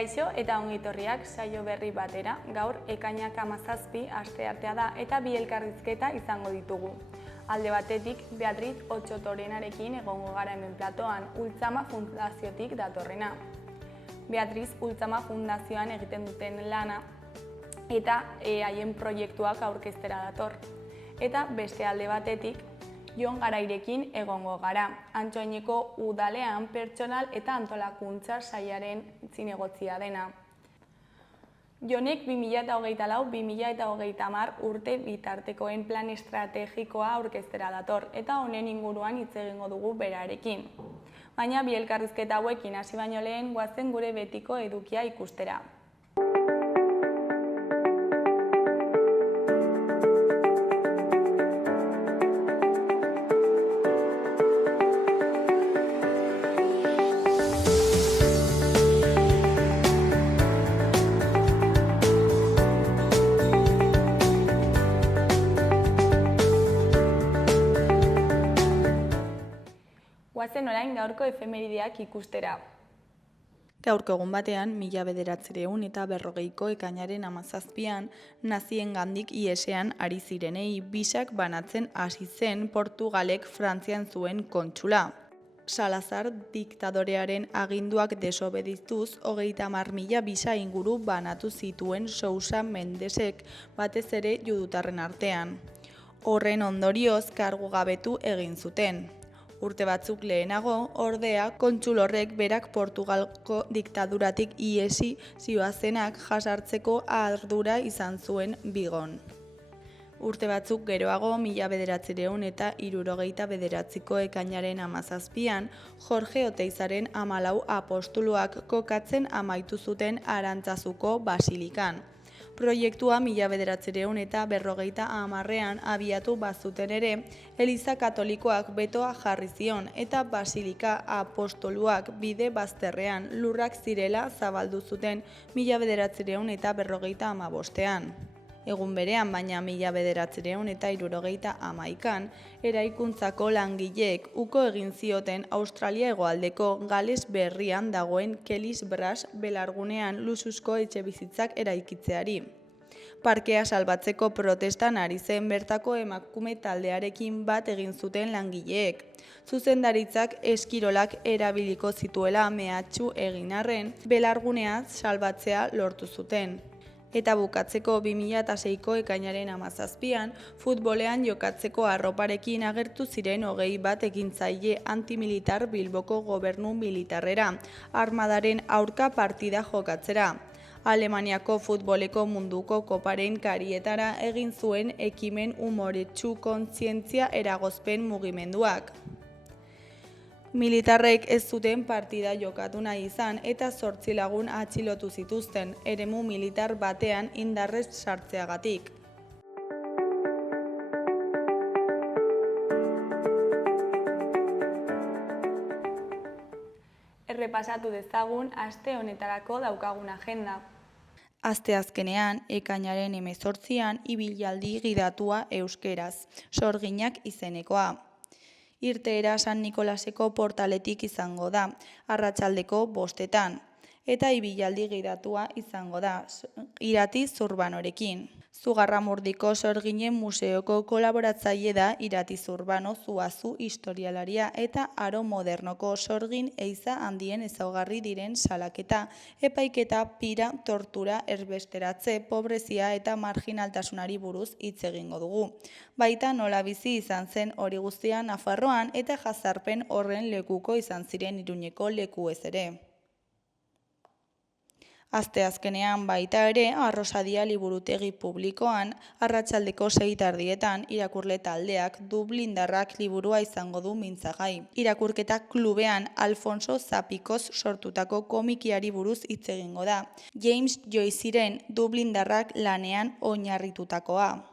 Kaixo eta ongitorriak saio berri batera, gaur ekainak 17 asteartea da eta bi elkarrizketa izango ditugu. Alde batetik, Beatriz Otsotorenarekin egongo gara hemen platoan, Ultzama Fundaziotik datorrena. Beatriz Ultzama Fundazioan egiten duten lana eta haien proiektuak aurkeztera dator. Eta beste alde batetik, Jon Garairekin egongo gara, Antsoaineko udalean pertsonal eta antolakuntza sailaren zinegotzia dena. Jonek 2024-2030 urte bitartekoen plan estrategikoa aurkeztera dator eta honen inguruan hitz egingo dugu berarekin. Baina bi elkarrizketa hauekin hasi baino lehen goazen gure betiko edukia ikustera. Goazen orain gaurko efemerideak ikustera. Gaurko egun batean, 1940ko ekainaren 17an, naziengandik ihesean ari zirenei bisak banatzen hasi zen Portugalek Frantzian zuen kontsula. Salazar diktadorearen aginduak desobedituz 30.000 bisa inguru banatu zituen Sousa Mendesek, batez ere judutarren artean. Horren ondorioz kargugabetu egin zuten. Urte batzuk lehenago, ordea, kontsul horrek berak Portugalko diktaduratik ihesi zihoazenak jasartzeko ardura izan zuen Bigon. Urte batzuk geroago, 1969ko ekainaren 17an, Jorge Oteizaren 14 apostuluak kokatzen amaitu zuten Arantzazuko basilikan. Proiektua 1950an abiatu bazuten ere, Eliza Katolikoak betoa jarri zion eta basilika apostoluak bide bazterrean lurrak zirela zabaldu zuten 1955an. Egun berean, baina 1971an, eraikuntzako langileek uko egin zioten Australia hegoaldeko Gales Berrian dagoen Kellis Brass belargunean luxuzko etxebizitzak eraikitzeari. Parkea salbatzeko protestan ari zen bertako emakume taldearekin bat egin zuten langileek. Zuzendaritzak eskirolak erabiliko zituela mehatxu egin arren, belargunea salbatzea lortu zuten. Eta bukatzeko 2006ko ekainaren 17an, futbolean jokatzeko arroparekin agertu ziren 21 ekintzaile antimilitar Bilboko gobernu militarrera, armadaren aurka partida jokatzera. Alemaniako futboleko munduko koparen karietara egin zuen ekimen umoretsu kontzientzia eragozpen mugimenduak. Militarrek ez zuten partida jokatu nahi izan eta 8 lagun atxilotu zituzten, eremu militar batean indarrez sartzeagatik. Errepasatu dezagun aste honetarako daukagun agenda. Asteazkenean, ekainaren 18an, ibilaldi gidatua euskeraz, sorginak izenekoa. Irteera San Nikolaseko portaletik izango da, arratsaldeko 5etan, eta ibilaldi gidatua izango da, Irati Zurbanorekin. Zugarramurdiko Sorginen Museoko kolaboratzaile da Irati Zurbano Zuazu historialaria eta Aro Modernoko sorgin eiza handien ezaugarri diren salaketa, epaiketa, pira, tortura, erbesteratze, pobrezia eta marginaltasunari buruz hitz egingo dugu. Baita nola bizi izan zen hori guztia Nafarroan eta jazarpen horren lekuko izan ziren Iruñeko lekuez ere. Asteazkenean baita ere, Arrosadia liburutegi publikoan, arratsaldeko 6:30 irakurle taldeak Dublindarrak liburua izango du mintzagai. Irakurketa klubean Alfonso Zapikoz sortutako komikiari buruz hitz egingo da. James Joyceren Dublindarrak lanean oinarritutakoa.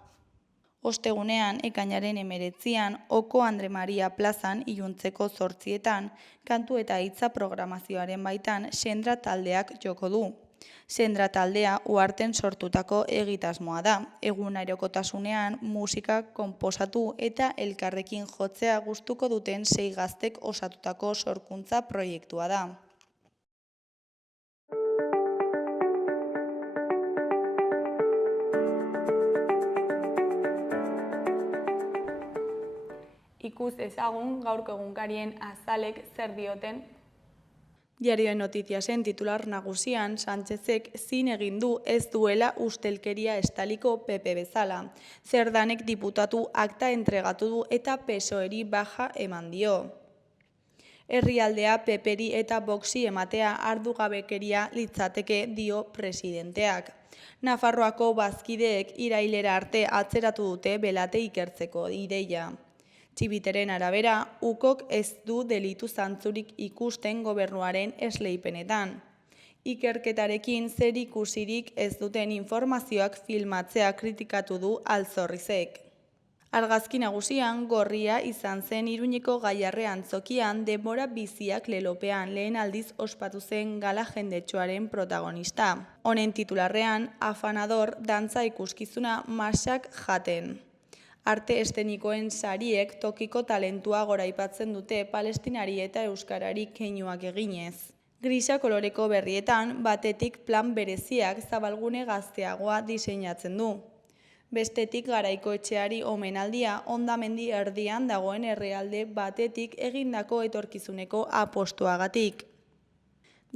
Ostegunean, ekainaren 19an, Oko Andre Maria plazan iluntzeko 8etan, kantu eta hitza programazioaren baitan Sendra taldeak joko du. Sendra taldea uharten sortutako egitasmoa da. Egunerokotasunean musika konposatu eta elkarrekin jotzea gustuko duten 6 gaztek osatutako sorkuntza proiektua da. Ikus ezagun gaurko egunkarien azalek zer dioten. Diario de Noticiasen titular nagusian, Sánchezek zin egin du ez duela ustelkeria estaliko PP bezala. Zerdanek diputatu akta entregatu du eta PSOEri baja eman dio. Herrialdea PPri eta Voxi ematea ardugabekeria litzateke dio presidenteak. Nafarroako bazkideek irailera arte atzeratu dute Belate ikertzeko ideia. Txibiteren arabera, UKok ez du delitu zantzurik ikusten gobernuaren esleipenetan. Ikerketarekin zer ikusirik ez duten informazioak filmatzea kritikatu du Altzorrizek. Argazki nagusian, gorria izan zen Iruñeko Gaiarre antzokian denbora biziak lelopean lehen aldiz ospatu zen gala jendetsuaren protagonista. Honen titularrean, afanador dantza ikuskizuna marxak jaten. Arte estenikoen sariek tokiko talentua goraipatzen dute palestinari eta euskarari keinuak eginez. Grisa koloreko berrietan, batetik plan bereziak zabalgune gazteagoa diseinatzen du. Bestetik Garaikoetxeari omenaldia hondamendi erdian dagoen herrialde batetik egindako etorkizuneko apostuagatik.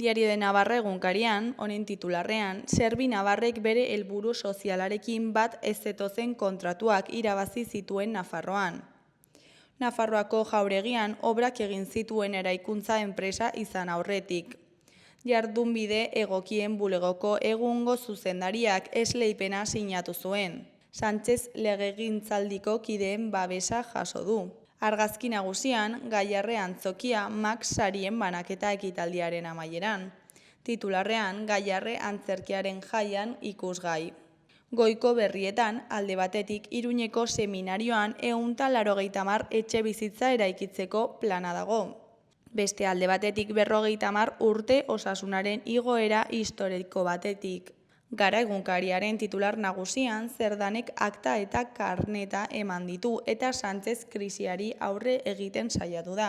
Diario de Navarra egunkarian, honen titularrean, Serbi Navarrek bere helburu sozialarekin bat ez zetozen kontratuak irabazi zituen Nafarroan. Nafarroako jauregian obrak egin zituen eraikuntza enpresa izan aurretik. Jardunbide egokien bulegoko egungo zuzendariak esleipena sinatu zuen. Sánchez legegintzaldiko kideen babesa jaso du. Argazki nagusian, Gaiarre antzokia Max sarien banaketa ekitaldiaren amaieran. Titularrean, Gaiarre antzerkiaren jaian ikusgai. Goiko berrietan, alde batetik Iruñeko seminarioan 180 etxe bizitza eraikitzeko plana dago. Beste alde batetik 50 urte osasunaren igoera historiko batetik. Gara egunkariaren titular nagusian Zerdanek akta eta karneta eman ditu eta Sánchez krisiari aurre egiten saiatu da.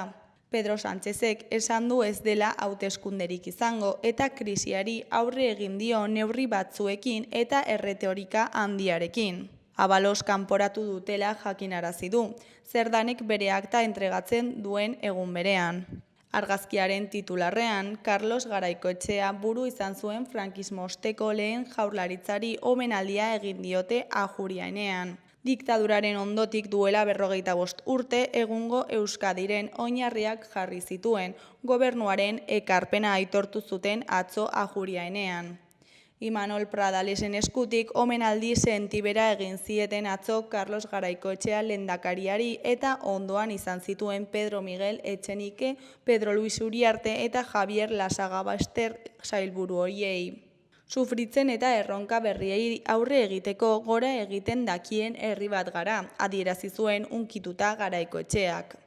Pedro Sánchezek esan du ez dela hauteskunderik izango eta krisiari aurre egin dio neurri batzuekin eta erretorika handiarekin. Abalos kanporatu dutela jakinarazi du, Zerdanek bere akta entregatzen duen egun berean. Argazkiaren titularrean, Carlos Garaikoetxea buru izan zuen frankismo osteko lehen jaurlaritzari omenaldia egin diote Ajuriaenean. Diktaduraren ondotik duela 45 urte egungo Euskadiren oinarriak jarri zituen, gobernuaren ekarpena aitortu zuten atzo Ajuriaenean. Imanol Pradalesen eskutik omenaldi sentibera egin zieten atzo Carlos Garaikoetxea lehendakariari eta ondoan izan zituen Pedro Miguel Etxenike, Pedro Luis Uriarte eta Javier Lasagabaster sailburu horiei. Sufritzen eta erronka berriei aurre egiteko gora egiten dakien herri bat gara, adierazi zuen unkituta Garaikoetxeak.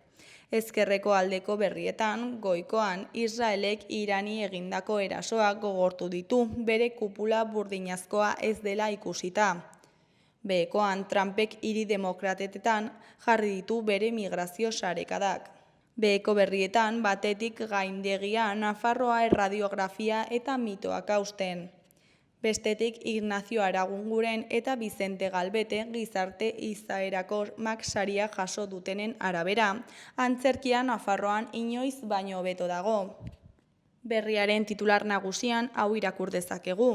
Ezkerreko aldeko berrietan, goikoan, Israelek Irani egindako erasoak gogortu ditu, bere kupula burdinazkoa ez dela ikusita. Behekoan, Trumpek hiri demokratetetan jarri ditu bere migrazio sarekadak. Beheko berrietan, batetik gaindegia, Nafarroa erradiografia eta mitoak hausten. Bestetik Ignacio Aragunguren eta Vicente Galbete gizarte izaerako Max saria jaso dutenen arabera, antzerkia Nafarroan inoiz baino hobeto dago. Berriaren titular nagusian hau irakur dezakegu.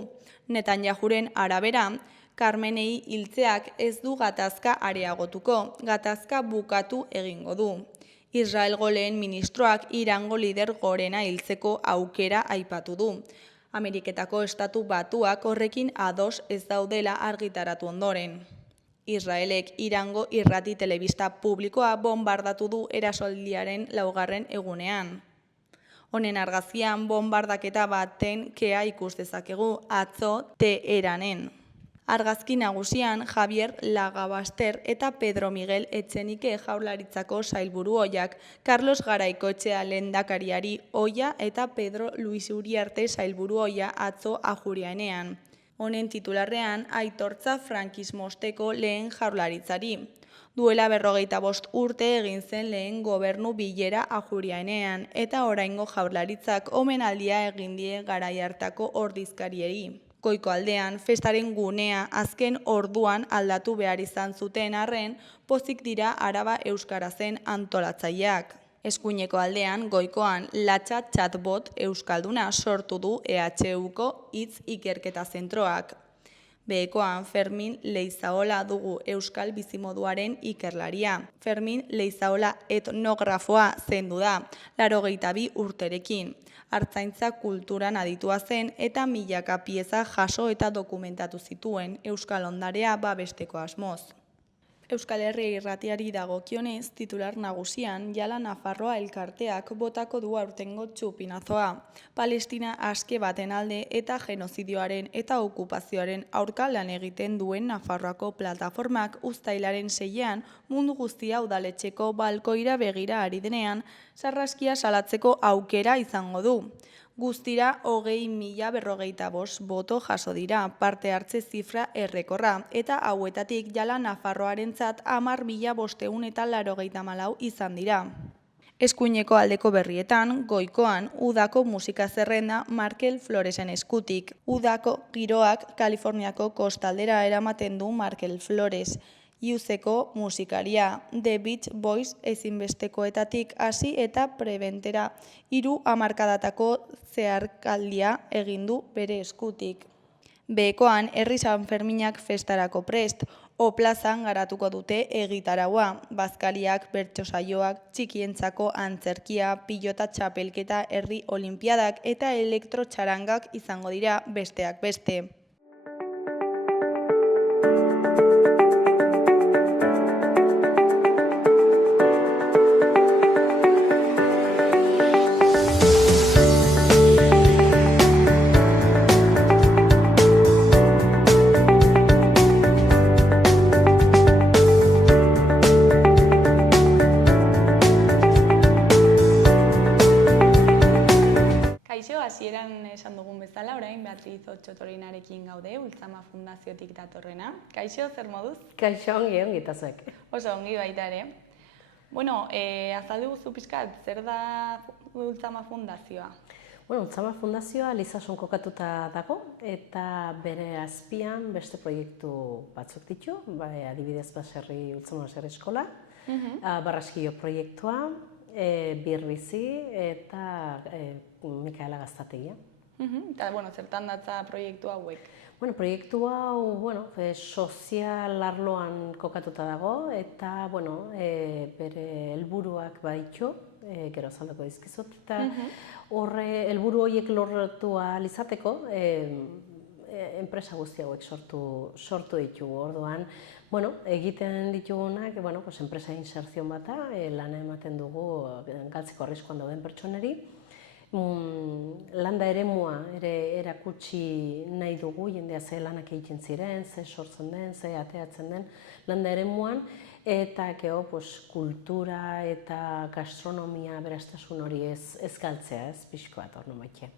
Netanyahuren arabera, Carmenei hiltzeak ez du gatazka areagotuko, gatazka bukatu egingo du. Israelgo lehen ministroak Irango lider gorena hiltzeko aukera aipatu du. Ameriketako estatu batuak horrekin ados ez daudela argitaratu ondoren. Israelek Irango irrati telebista publikoa bombardatu du erasoldiaren 4. egunean. Honen argazkian bombardaketa baten kea ikus dezakegu atzo Teheranen. Argazki nagusian Javier Lagabaster eta Pedro Miguel Etxenike jaurlaritzako sailburu ohiak, Carlos Garaikoetxea lehendakariari ohia eta Pedro Luis Uriarte sailburu ohia atzo Ajuriaenean. Honen titularrean aitortza frankismo osteko lehen jaurlaritzari. Duela 45 urte egin zen lehen gobernu bilera Ajuriaenean eta oraingo jaurlaritzak omenaldia egin die garai hartako ordezkariei. Goiko aldean, festaren gunea azken orduan aldatu behar izan zuten arren, pozik dira Araba Euskarazen antolatzaileak. Eskuineko aldean, goikoan, Latxa Chatbot Euskalduna sortu du EHUko hitz ikerketa zentroak. Behekoan, Fermin Leizaola dugu Euskal Bizimoduaren ikerlaria. Fermin Leizaola etnografoa zendu da, 82 urterekin. Artzaintza kulturan aditua zen eta milaka pieza jaso eta dokumentatu zituen Euskal ondarea babesteko asmoz. Euskal Herria Irratiari dagokionez, titular nagusian Jala Nafarroa elkarteak botako du aurtengo txupinazoa. Palestina aske baten alde eta genozidioaren eta okupazioaren aurka lan egiten duen Nafarroako plataformak uztailaren 6ean mundu guztia udaletxeko balkoira begira ari denean, sarraskia salatzeko aukera izango du. Guztira 20.045 boto jaso dira, parte hartze zifra errekorra, eta hauetatik Jala Nafarroarentzat 10.584 izan dira. Eskuineko aldeko berrietan, goikoan, udako musika zerrenda Markel Floresen eskutik. Udako giroak Kaliforniako kostaldera eramaten du Markel Flores. Iuzeko musikaria, The Beach Boys ezinbestekoetatik hasi eta prebentera 3 hamarkadatako zeharkaldia egin du bere eskutik. Behekoan, Herri San Ferminak festarako prest, plazan garatuko dute egitaraua, bazkariak, bertso saioak, txikientzako antzerkia, pilota txapelketa, herri olinpiadak eta elektrotxarangak izango dira besteak beste. Hasieran esan dugun bezala, orain Beatriz Otxotorinarekin gaude, Ultzama Fundaziotik datorrena. Kaixo, zer moduz? Kaixo, ongi eta zuek. Oso ongi baita ere. Bueno, azaldu guzu pixkat, zer da Ultzama Fundazioa? Bueno, Ultzama Fundazioa Lizason kokatuta dago eta bere azpian beste proiektu batzuk ditu, adibidez Ultzama Baserri Eskola, Barraskilo proiektua, Birbizi eta Mikaela Gaztategia. Eta, zertan datza proiektu hauek? Proiektu hau, sozial arloan kokatuta dago eta, bere helburuak baditu, gero azalduko dizkizut, eta horre helburu horiek lortu ahal izateko, enpresa guzti hauek sortu ditugu. Orduan, egiten ditugunak, enpresa inserzion bata, lana ematen dugu galtzeko arriskuan dauden pertsoneri. Landa eremua ere erakutsi nahi dugu, jendea ze lanak egiten ziren, ze sortzen den, ze ateatzen den landa eremuan, eta kultura eta gastronomia aberastasun hori ez galtzea, ez pixko bat hor nomaitea.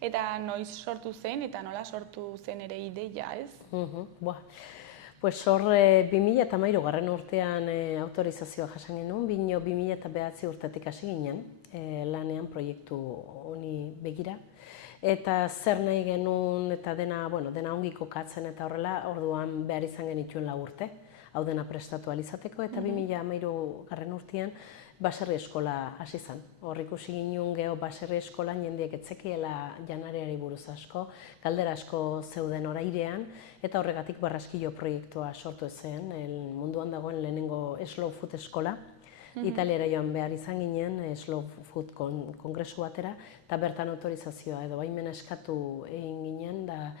Eta noiz sortu zen eta nola sortu zen ere ideia, ez? Hor 2013 garren urtean autorizazioa jasan genuen, 2009 urtetik hasi ginen lanean proiektu honi begira. Eta zer nahi genuen eta dena ongi kokatzen eta horrela, orduan behar izan genituen 4 urte, hau dena prestatu ahal izateko, eta 2013 garren urtean baserri eskola hasi zen. Hor ikusi ginen geho baserri eskolan jendeek etzekiela janareari buruz asko, galdera asko zeuden orairean, eta horregatik Barraskilo proiektua sortu zen, munduan dagoen lehenengo Slow Food eskola. Italiara joan behar izan ginen Slow Food kongresu batera, eta bertan autorizazioa edo baimena eskatu egin ginen, da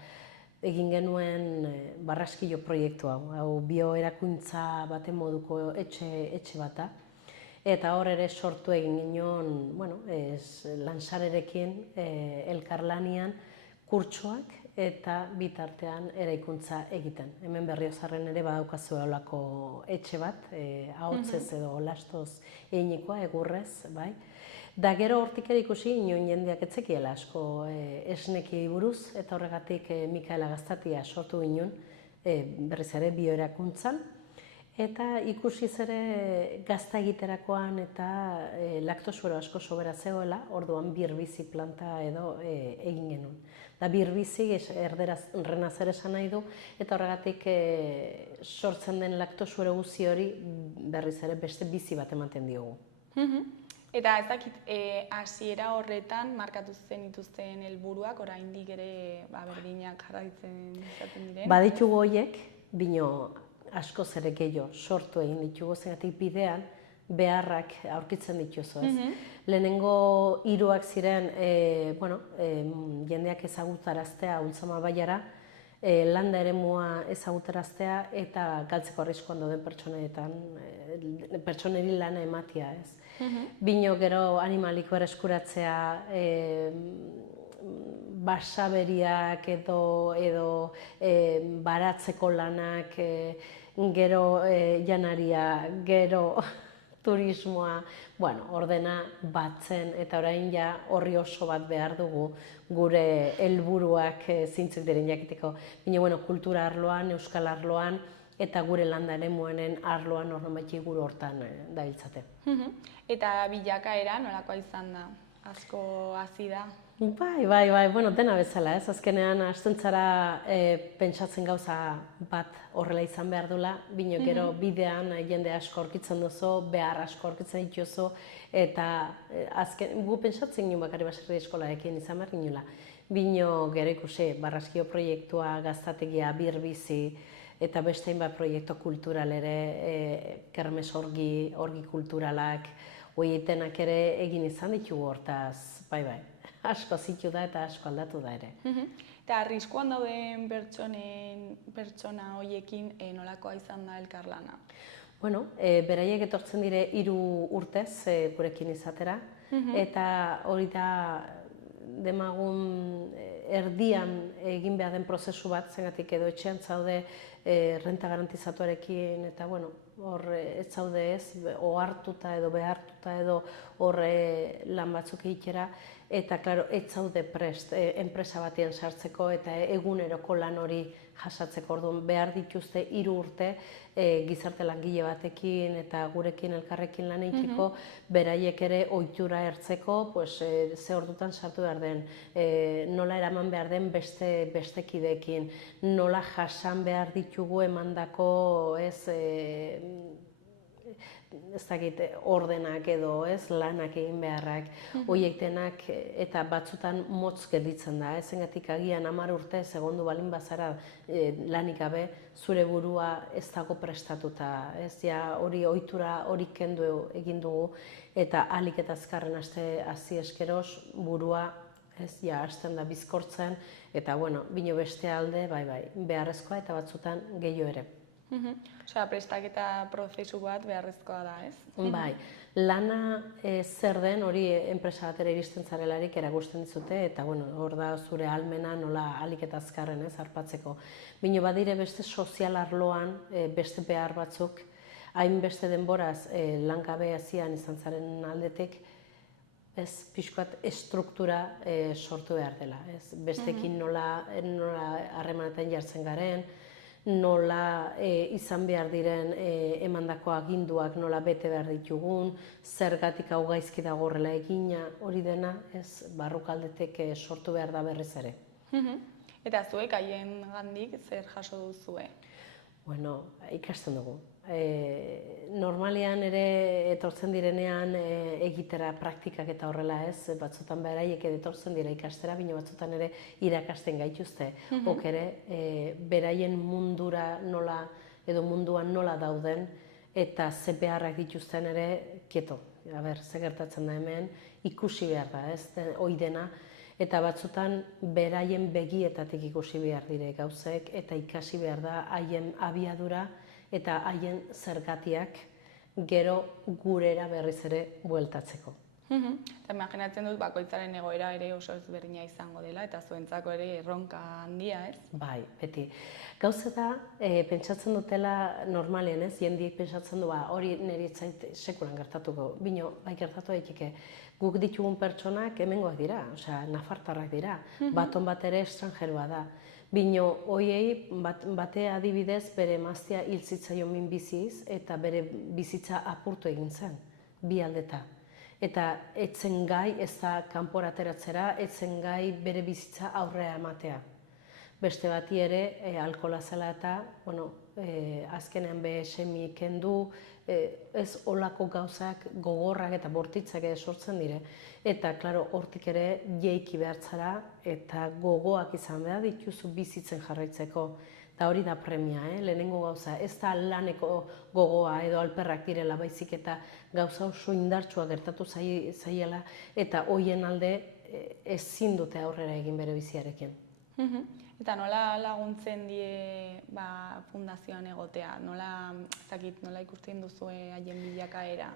egin genuen Barraskilo proiektua, hau bioerakuntza baten moduko etxe bata. Eta hor ere sortu egin ginen, Lansarerekin elkarlanian kurtsoak eta bitartean eraikuntza egiten. Hemen Berriozarren ere badaukazu olako etxe bat, ahotzez edo lastoz eginikoa, egurrez, bai. Da gero hortik ere ikusi ginen jendeak etzekiela asko esneki buruz, eta horregatik Mikaela Gaztatia sortu ginen berriz ere bioerakuntzan. Eta ikusiz ere gazta egiterakoan eta laktosuero asko sobera zegoela, orduan birbizi planta edo egin genuen. Da birbizi erderaz renazer esan nahi du, eta horregatik sortzen den laktosuero guzti hori berriz ere beste bizi bat ematen diogu. Eta ez dakit, hasiera horretan markatu zenituzten helburuak, oraindik ere berdinak jarraitzen izaten diren? Baditugu horiek, bino askoz ere gehiago sortu egin ditugu, zengatik bidean beharrak aurkitzen dituzu, ez? Lehenengo 3 ziren, jendeak ezagutaraztea Ultzama baiara, landa eremua ezagutaraztea eta galtzeko arriskuan dauden pertsoneri lana ematea, ez? Bino gero animaliko ereskuratzea, basaberiak edo baratzeko lanak, gero janaria, gero turismoa, ordena batzen, eta orain ja horri oso bat behar dugu gure helburuak zeintzuk diren jakiteko. Baina, kultura arloan, euskal arloan, eta gure landa eremuenen arloan normalitzi gure hortan dabiltzate. Eta bilakaera nolakoa izan da? Asko hazi da? Bai, dena bezala, ez? Azkenean, hasten zara pentsatzen gauza bat horrela izan behar dula, bino gero bidean jende asko aurkitzen duzu, behar asko aurkitzen dituzu, eta gu pentsatzen ginen bakarri baserri eskolarekin izan behar ginula. Bino gero ikusi, Barraskio proiektua, gaztategia, birbizi, eta beste hainbat proiektu kultural ere, kermes orgi kulturalak, horietenak ere egin izan ditugu hortaz, bai, asko zitu da eta asko aldatu da ere. Eta arriskuan dauden pertsona horiekin nolakoa izan da elkarlana? Beraiek etortzen dire 3 urtez gurekin izatera, eta hori da demagun erdian egin behar den prozesu bat, zengatik edo etxean zaude renta garantizatuarekin, eta hor ez zaude ez, ohartuta edo behartuta edo hor lan batzuk egitera, eta ez zaude prest enpresa batean sartzeko eta eguneroko lan hori jasatzeko. Orduan behar dituzte 3 urte gizarte langile batekin eta gurekin elkarrekin lan egiteko, beraiek ere ohitura hartzeko, ze ordutan sartu behar den, nola eraman behar den beste kideekin, nola jasan behar ditugu emandako ordenak edo lanak egin beharrak, horiek denak eta batzutan motz gelditzen da, zengatik agian 10 urte segondu balin bazara lanik gabe, zure burua ez dago prestatuta, hori ohitura hori kendu egin dugu, eta ahalik eta azkarren hasi eskeroz burua hasten da bizkortzen, eta bino beste alde, beharrezkoa eta batzutan gehiago ere. Osea, prestaketa prozesu bat beharrezkoa da, ez? Bai, lana zer den hori enpresa batera iristen zarelarik erakusten dizute, eta hor da zure ahalmena nola ahalik eta azkarren harpatzeko. Bino badire beste sozial arloan beste behar batzuk, hainbeste denboraz langabe hazian izan zaren aldetik, pixkat estruktura sortu behar dela. Bestekin nola harremanetan jartzen garen, nola izan behar diren emandako aginduak nola bete behar ditugun, zergatik hau gaizki dago horrela egina, hori dena barrukaldetik sortu behar da berriz ere. Eta zuek haien gandik zer jaso duzue? Ikasten dugu. Normalean ere etortzen direnean egitera praktikak eta horrela batzutan beraiek etortzen dira ikastera, bino batzutan ere irakasten gaituzte. Ok ere, beraien mundura nola edo munduan nola dauden eta ze beharrak dituzten ere, kieto, ze gertatzen da hemen, ikusi behar da, hori dena, eta batzutan beraien begietatik ikusi behar dire gauzek eta ikasi behar da haien abiadura eta haien zergatiak gero gurera berriz ere bueltatzeko. Eta imaginatzen dut bakoitzaren egoera ere oso ezberdina izango dela eta zuentzako ere erronka handia, ez? Bai, beti. Gauza da, pentsatzen dutela normalean, jendeek pentsatzen du, hori niri zait sekulan gertatuko, bino, gertatu daiteke, guk ditugun pertsonak hemengoak dira, nafartarrak dira, baton bat ere estranjeroa da. Bino, hoiei bate adibidez bere emaztea hil zitzaion minbiziz eta bere bizitza apurtu egin zen, bi aldeta. Eta etzen gai ez da kanpora ateratzera, etzen gai bere bizitza aurrea ematea. Beste bati ere, alkohola zela eta, azkenean semi kendu, ez olako gauzak gogorrak eta bortitzak sortzen dire. Eta, klaro, hortik ere jeiki behartzara eta gogoak izan behar dituzu bizitzen jarraitzeko. Da hori da premia, lehenengo gauza. Ez da laneko gogoa edo alperrak direla baizik eta gauza oso indartsua gertatu zaiela eta hoien alde ezin dute aurrera egin bere biziarekin. Eta nola laguntzen die fundazioan egotea? Nola ikusten duzue haien bilakaera?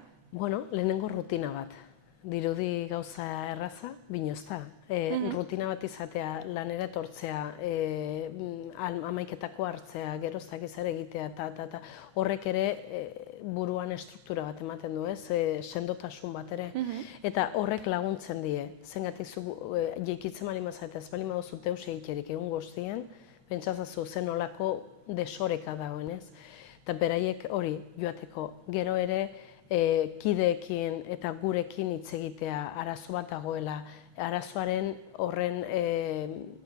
Lehenengo rutina bat. Dirudi gauza erraza, bino ez da. Rutina bat izatea, lanera etortzea, amaiketako hartzea, geroztak izare egitea, eta horrek ere buruan estruktura bat ematen du, sendotasun bat ere, eta horrek laguntzen die. Zengatik jeikitzen bali mazatez, bali maduzu deus egiterik egun guztien, pentsazazu zen olako desoreka dagoen, ez? Eta beraiek hori joateko, gero ere, kideekin eta gurekin hitz egitea, arazo bat dagoela, arazoaren horren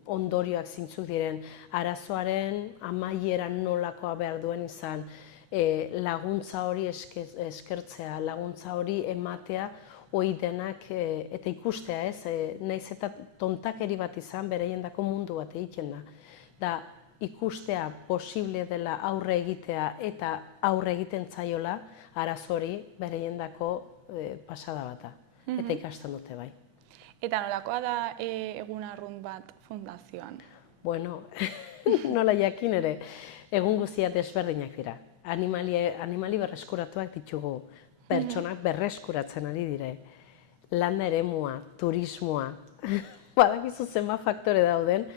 ondorioak zintzuk diren, arazoaren amaieran nolakoa behar duen izan, laguntza hori eskertzea, laguntza hori ematea, hori denak eta ikustea, nahiz eta tontakeri bat izan, bereiendako mundu bat egiten da. Da, ikustea posible dela aurre egitea eta aurre egiten zaiola, arazori bereiendako pasada bata, eta ikasten dute bai. Eta nolakoa da egun arrunt bat fundazioan? Nola jakin ere, egun guztiak desberdinak dira. Animali berreskuratuak ditugu, pertsonak berreskuratzen ari dire. Landa eremua, turismoa, badakizu zenbat faktore dauden,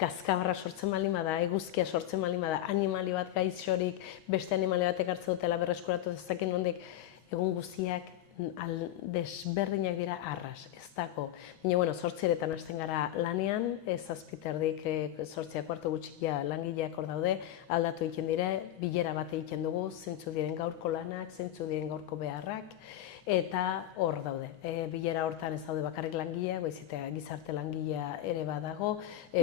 kaskabarra sortzen bali bada, eguzkia sortzen bali bada, animali bat gaixorik, beste animali batek hartzen dutela berreskuratu dezaken nondik, egun guztiak desberdinak dira arras, ez dago. Baina, 8:00 hasten gara lanean, zazpiterdik 8:15 gutxikia langileak hor daude, aldatu egiten dire, bilera bat egiten dugu, zeintzu diren gaurko lanak, zeintzu diren gaurko beharrak, eta hor daude. Bilera hortan ez daude bakarrik langileak, baizik eta gizarte langilea ere badago,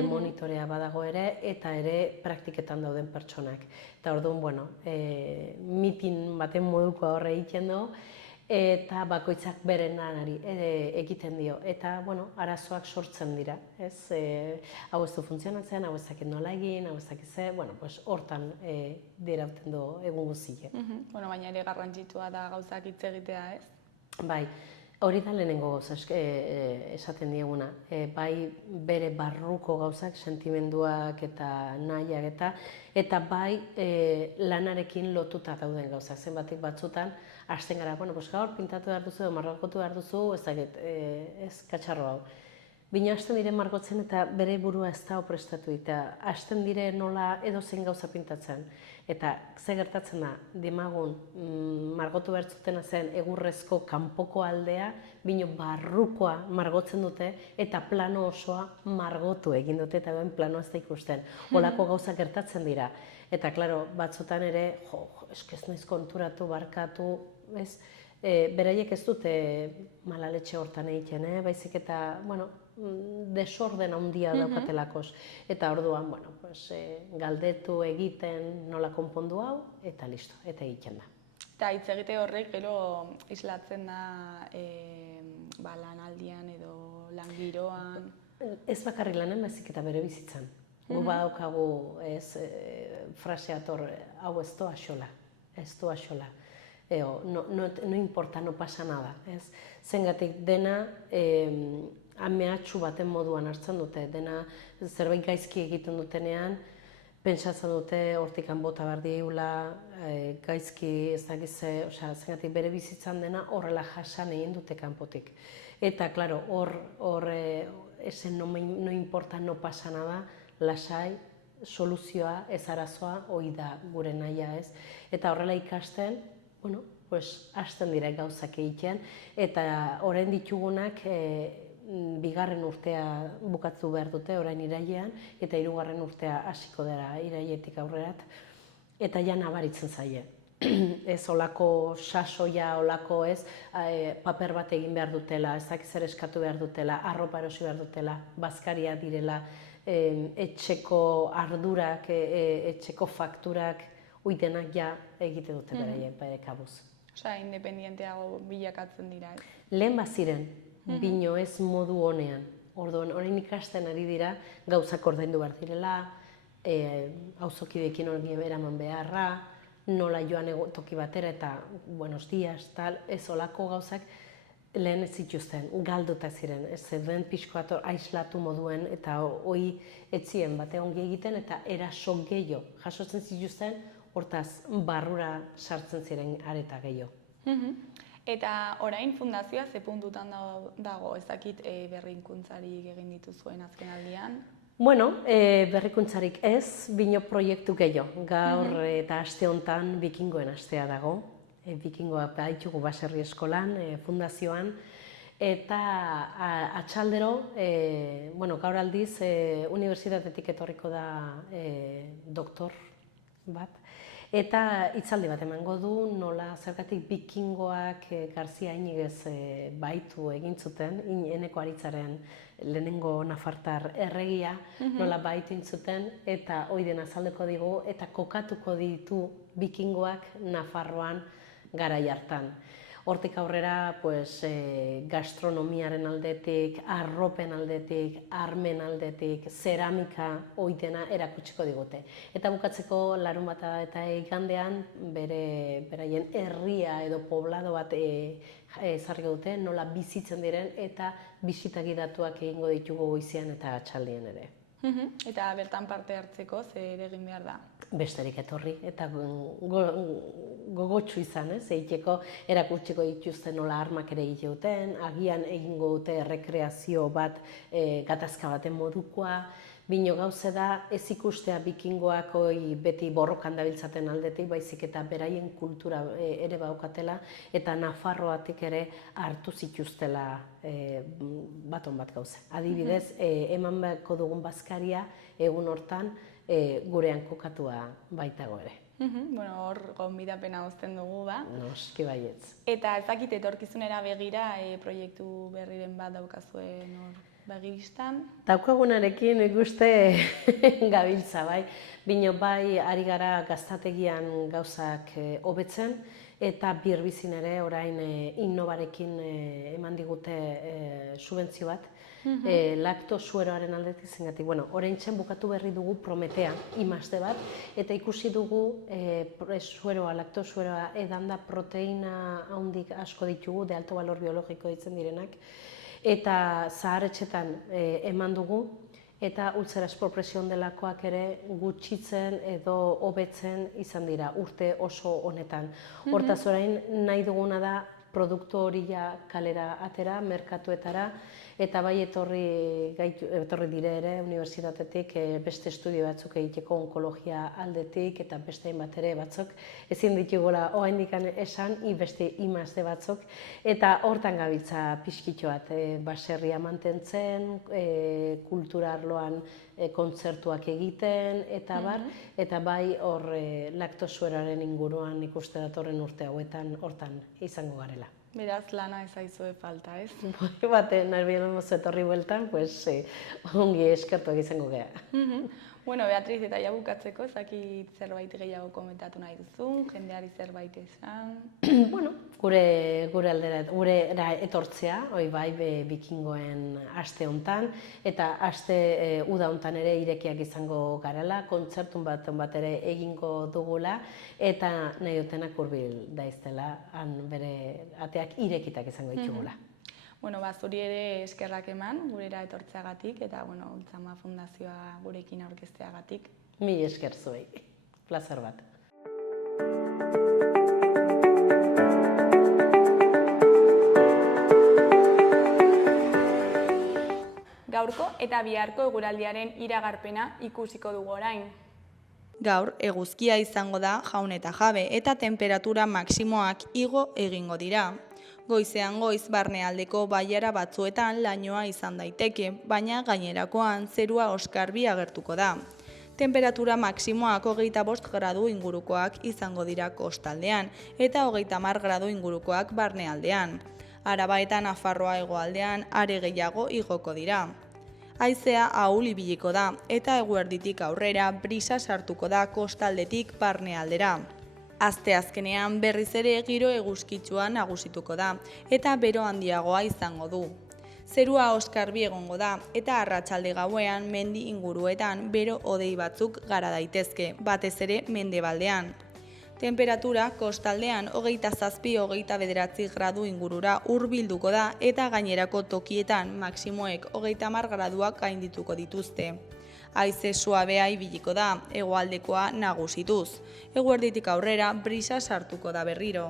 monitorea badago ere, eta ere praktiketan dauden pertsonak. Eta orduan, mitin baten moduko horre egiten du, eta bakoitzak beren lanari egiten dio. Eta, arazoak sortzen dira. Hau ez du funtzionatzen, hau ez dakit nola egin, hau ez dakit ze, hortan dirauten du egun guztiek. Baina ere garrantzitsua da gauzak hitz egitea, ez? Bai, hori da lehenengo gauza esaten dieguna. Bai bere barruko gauzak, sentimenduak eta nahiak eta bai lanarekin lotuta dauden gauzak. Zenbatik batzutan, hasten gara, gaur pintatu behar duzu, margotu behar duzu, ez dakit, ez katxarro hau. Bina hasten dire margotzen eta bere burua ez da prestatu eta hasten dire nola edozein gauza pintatzen. Eta ze gertatzen da, dimagun margotu behar zutena zen egurrezko kanpoko aldea, bino barrukoa margotzen dute eta plano osoa margotu egin dute eta duen planoa ez da ikusten. Olako gauza gertatzen dira. Eta, klaro, batzutan ere, ez naiz konturatu, barkatu, ez? Beraiek ez dute malaletxe hortan egiten, baizik eta, desorden handia daukatelakos. Eta orduan, galdetu egiten nola konpondu hau, eta listo, eta egiten da. Eta hitz egite horrek gero islatzen da lanaldian edo langiroan? Ez bakarrik lanen, baizik eta bere bizitzan. Gu badaukagu fraseator, hau ez doa xola, ez doa xola. No importa, no pasa nada. Zengatik dena ameatsu baten moduan hartzen dute, dena zerbait gaizki egiten dutenean, pentsatzen dute hortikan bota behar diegula, gaizki ez dakize, zengatik bere bizitzan dena horrela jasan egin dute kanpotik. Eta, klaro, hor esen no importa, no pasa nada, lasai, soluzioa, ez arazoa, hori da gure nahia, ez? Eta horrela ikasten, hasten dira gauzak egiten, eta orain ditugunak bigarren urtea bukatzu behar dute orain irailean, eta hirugarren urtea hasiko dara irailetik aurrerat, eta ja nabaritzen zaie. Ez olako sasoia, olako ez, paper bat egin behar dutela, ez dakiz zer eskatu behar dutela, arropa erosi behar dutela, bazkaria direla, etxeko ardurak, etxeko fakturak, uitenak ja egite dute bere kabuz. Osea, independienteago bilakatzen dira, ez? Lehen baziren, bino ez modu honean. Orduan, orain ikasten ari dira, gauzak ordaindu behar direla, auzokideekin hori eraman beharra, nola joan toki batera eta buenos días, tal, ez olako gauzak lehen ez zituzten, galduta ziren, ez zeuden pixkoat aislatu moduen eta hoi etzien bate ongi egiten eta eraso gehiago jasotzen zituzten, hortaz barrura sartzen ziren areta gehiago. Eta orain fundazioa ze puntutan dago, ez dakit berrikuntzarik egin dituzuen azken aldian? Bueno, berrikuntzarik ez, bino proiektu gehiago. Gaur eta aste honetan bikingoen astea dago. Bikingoa baitugu baserri eskolan, fundazioan. Eta atxaldero, gaur aldiz, unibertsitatetik etorriko da doktor bat. Eta hitzaldi bat emango du, nola zergatik bikingoak Garzia Iñiguez baitu egin zuten, Eneko Aritzaren lehenengo nafartar erregia, nola baitu intzuten, eta hori den azaldeko digu, eta kokatuko ditu bikingoak Nafarroan garai hartan. Hortik aurrera, gastronomiaren aldetik, arropen aldetik, armen aldetik, zeramika oitena erakutsiko digute. Eta bukatzeko larunbata eta igandean beraien herria edo poblado bat ezarriko dute, nola bizitzen diren eta bisita gidatuak egingo ditugu goizean eta atxaldien ere. Eta bertan parte hartzeko zer egin behar da? Besterik etorri eta gogotsu izan, eiteko erakutsiko dituzten nola armak ere egite duten, agian egingo dute rekreazio bat gatazka baten modukoa, bino gauze da ez ikustea bikingoak beti borrokan dabiltzaten aldetik, baizik eta beraien kultura ere baukatela eta Nafarroatik ere hartu zituztela baton bat gauze. Adibidez, eman beharko dugun bazkaria egun hortan gurean kokatua baitago ere. Hor gonbidapena uzten dugu, ba? Noski baietz. Eta ez dakit etorkizunera begira proiektu berriren bat daukazuen hor begiristan? Daukagunarekin ikuste gabiltza, bai. Bino bai ari gara gaztategian gauzak hobetzen, eta birbizin ere orain Innovarekin eman digute subentzio bat, laktosueroaren aldetik zengatik. Oraintzen bukatu berri dugu Prometea, I+D bat, eta ikusi dugu laktosueroa edanda proteina handik asko ditugu, de alto valor biologiko ditzen direnak, eta zaharretxetan eman dugu, eta ultzera espropresion delakoak ere gutxitzen edo hobetzen izan dira urte oso honetan. Hortaz orain nahi duguna da produktu hori kalera atera, merkatuetara, eta bai etorri dire ere unibertsitatetik beste estudio batzuk egiteko onkologia aldetik eta beste hainbat ere batzuk ezin ditugula oraindik esan beste I+D batzuk, eta hortan gabiltza pixkitxo bat baserria mantentzen, kultura arloan kontzertuak egiten, eta eta bai hor laktosueraren inguruan ikuste datorren urte hauetan hortan izango garela. Beraz, lana ez aizue falta, ez? Baten, narbielen mozu etorri bueltan, ongi eskertuak izango geha. Beatriz, eta ja bukatzeko, ezakit zerbait gehiago komentatu nahi duzun, jendeari zerbait esan? Gure aldera etortzea, hoi bai bikingoen aste hontan, eta aste uda hontan ere irekiak izango garela, kontzertun bat ere egingo dugula, eta nahi dutenak hurbil daiztela, han bere ateak irekitak izango ditugula. Zuri ere eskerrak eman, gurera etortzeagatik, eta Ultzama Fundazioa gurekin aurkezteagatik. Mi esker zuei, plazer bat. Gaurko eta biharko eguraldiaren iragarpena ikusiko dugu orain. Gaur, eguzkia izango da jaun eta jabe, eta temperatura maksimoak igo egingo dira. Goizean goiz barnealdeko bailara batzuetan lainoa izan daiteke, baina gainerakoan zerua oskarbi agertuko da. Temperatura maksimoak 25 gradu ingurukoak izango dira kostaldean eta 30 gradu ingurukoak barnealdean. Araba eta Nafarroa hegoaldean are gehiago igoko dira. Haizea ahul ibiliko da eta eguerditik aurrera brisa sartuko da kostaldetik barnealdera. Asteazkenean berriz ere giro eguzkitsua nagusituko da eta bero handiagoa izango du. Zerua oskarbi egongo da eta arratsalde gauean mendi inguruetan bero hodei batzuk gara daitezke, batez ere mendebaldean. Temperatura kostaldean 27-29 gradu ingurura hurbilduko da eta gainerako tokietan maksimoek 30 graduak gaindituko dituzte. Haize suabea ibiliko da, hegoaldekoa nagusituz. Eguerditik aurrera brisa sartuko da berriro.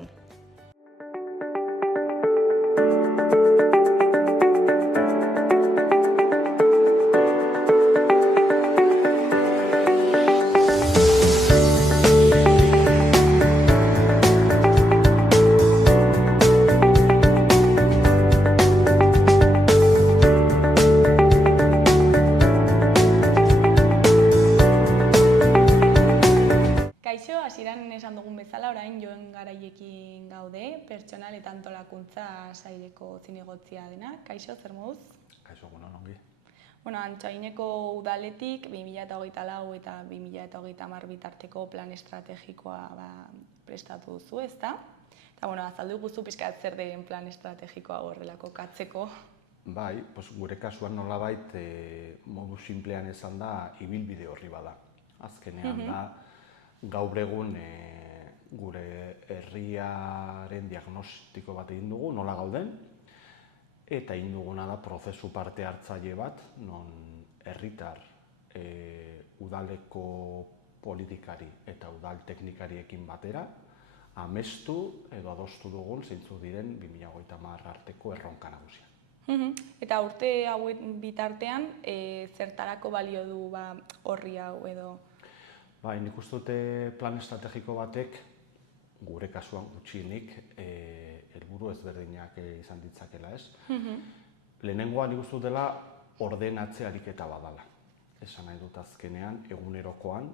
Kaixo, hasieran esan dugun bezala, orain Joen Garaiekin gaude, pertsonal eta antolakuntza saileko zinegotzia dena. Kaixo, zer moduz? Kaixo, ongi. Antxoaineko udaletik 2024 eta 2030 bitarteko plan estrategikoa prestatu duzu, ezta? Eta azaldu guzu pixka zer den plan estrategikoa horrelako katzeko. Bai, gure kasuan nolabait modu sinplean esan da ibilbide horri bada. Azkenean da gaur egun gure herriaren diagnostiko bat egin dugu, nola gauden, eta egin duguna da prozesu parte hartzaile bat, non herritar, udaleko politikari eta udal teknikariekin batera, amestu edo adostu dugun zeintzuk diren 2030 arteko erronka nagusia. Eta urte hauek bitartean, zertarako balio du horri hau edo? Bai, nik uste dute plan estrategiko batek, gure kasuan gutxienik, helburu ezberdinak izan ditzakela, ez? Lehenengoa nik uste dela ordenatze ariketa badala. Esan nahi dut azkenean, egunerokoan,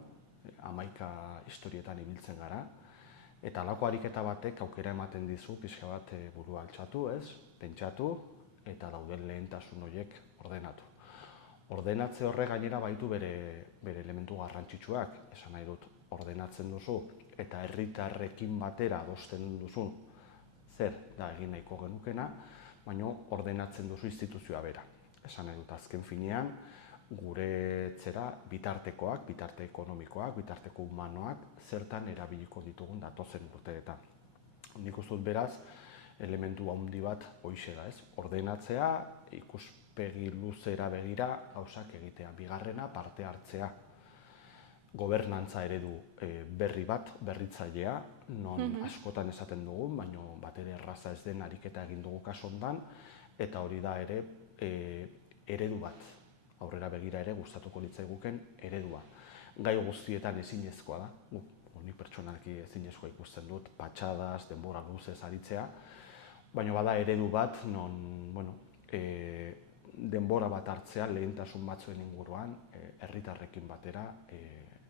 11 historietan ibiltzen gara, eta halako ariketa batek aukera ematen dizu, pixka bat burua altxatu, ez? Pentsatu, eta dauden lehentasun horiek ordenatu. Ordenatze horre gainera baitu bere elementu garrantzitsuak, esan nahi dut, ordenatzen duzu eta herritarrekin batera adosten duzun zer da egin nahiko genukena, baina ordenatzen duzu instituzioa bera. Esan nahi dut, azken finean, gure zera bitartekoak, bitarte ekonomikoak, bitarteko humanoak, zertan erabiliko ditugun datozen urteetan. Nik uste dut beraz, elementu handi bat hoixe da, ez? Ordenatzea, ikuspegi luzera begira gauzak egitea. Bigarrena, parte hartzea. Gobernantza eredu berri bat, berritzailea, non askotan esaten dugun, baina bat ere erraza ez den ariketa egin dugu kasu hontan, eta hori da ere eredu bat. Aurrera begira ere gustatuko litzaiguken eredua. Gai guztietan ezinezkoa da. Nik pertsonalki ezinezkoa ikusten dut, patxadaz, denbora luzez aritzea, baina bada eredu bat, non, denbora bat hartzea lehentasun batzuen inguruan, herritarrekin batera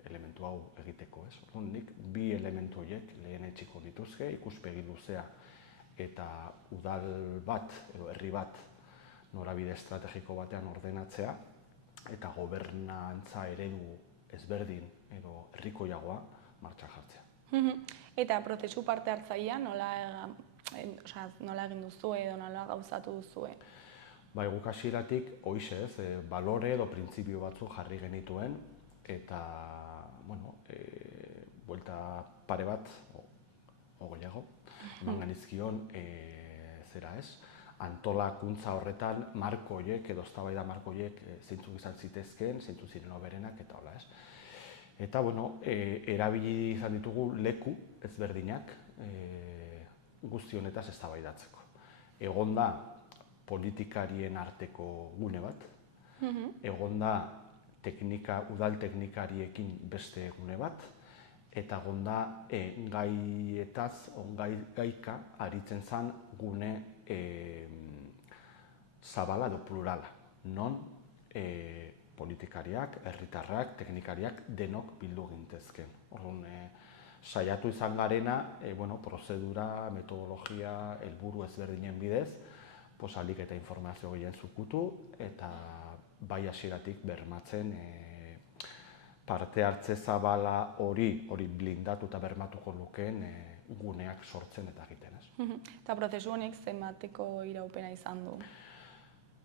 elementu hau egiteko, ez? Nik bi elementu horiek lehen etxiko dituzke, ikuspegi luzea eta udal bat edo herri bat norabide estrategiko batean ordenatzea eta gobernantza eredu ezberdin edo herrikoiagoa martxan jartzea. Eta prozesu parte hartzailea nola egin duzu edo nola gauzatu duzu? Bai, guk hasieratik hoixe, ez, balore edo printzipio batzuk jarri genituen eta, buelta pare bat, o gehiago, eman genizkion, zera ez, antolakuntza horretan marko horiek edo eztabaida marko horiek zeintzuk izan zitezkeen, zeintzuk ziren hoberenak eta hola, ez. Eta, erabili izan ditugu leku ezberdinak guzti honetaz eztabaidatzeko. Egon da politikarien arteko gune bat, egon da udal teknikariekin beste gune bat, eta gonda gaietaz, gaika aritzen zen gune zabala edo plurala, non politikariak, herritarrak, teknikariak denok bildu gintezken. Orduan, saiatu izan garena, prozedura, metodologia, helburu ezberdinen bidez, ahalik eta informazio gehien zukutu eta bai hasieratik bermatzen parte hartze zabala hori blindatu eta bermatuko lukeen guneak sortzen eta egiten. Eta prozesu honek zenbateko iraupena izan du?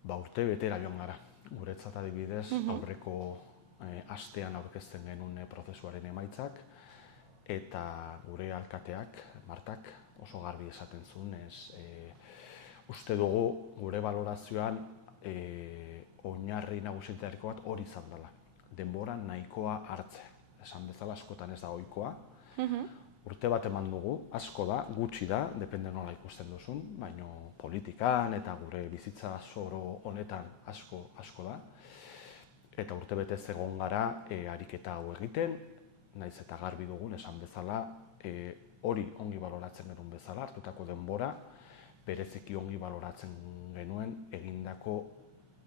Urte betera joan gara. Guretzat adibidez, aurreko astean aurkezten genuen prozesuaren emaitzak, eta gure alkateak, Martak, oso garbi esaten zuen, uste dugu gure balorazioan oinarri nagusientariko bat hori izan dela. Denbora nahikoa hartze. Esan bezala askotan ez da ohikoa. Urte bat eman dugu, asko da, gutxi da, depende nola ikusten duzun, baina politikan eta gure bizitza zoro honetan asko da. Eta urte betez egon gara ariketa hau egiten, nahiz eta garbi dugun, esan bezala, hori ongi baloratzen genuen bezala, hartutako denbora, bereziki ongi baloratzen genuen egindako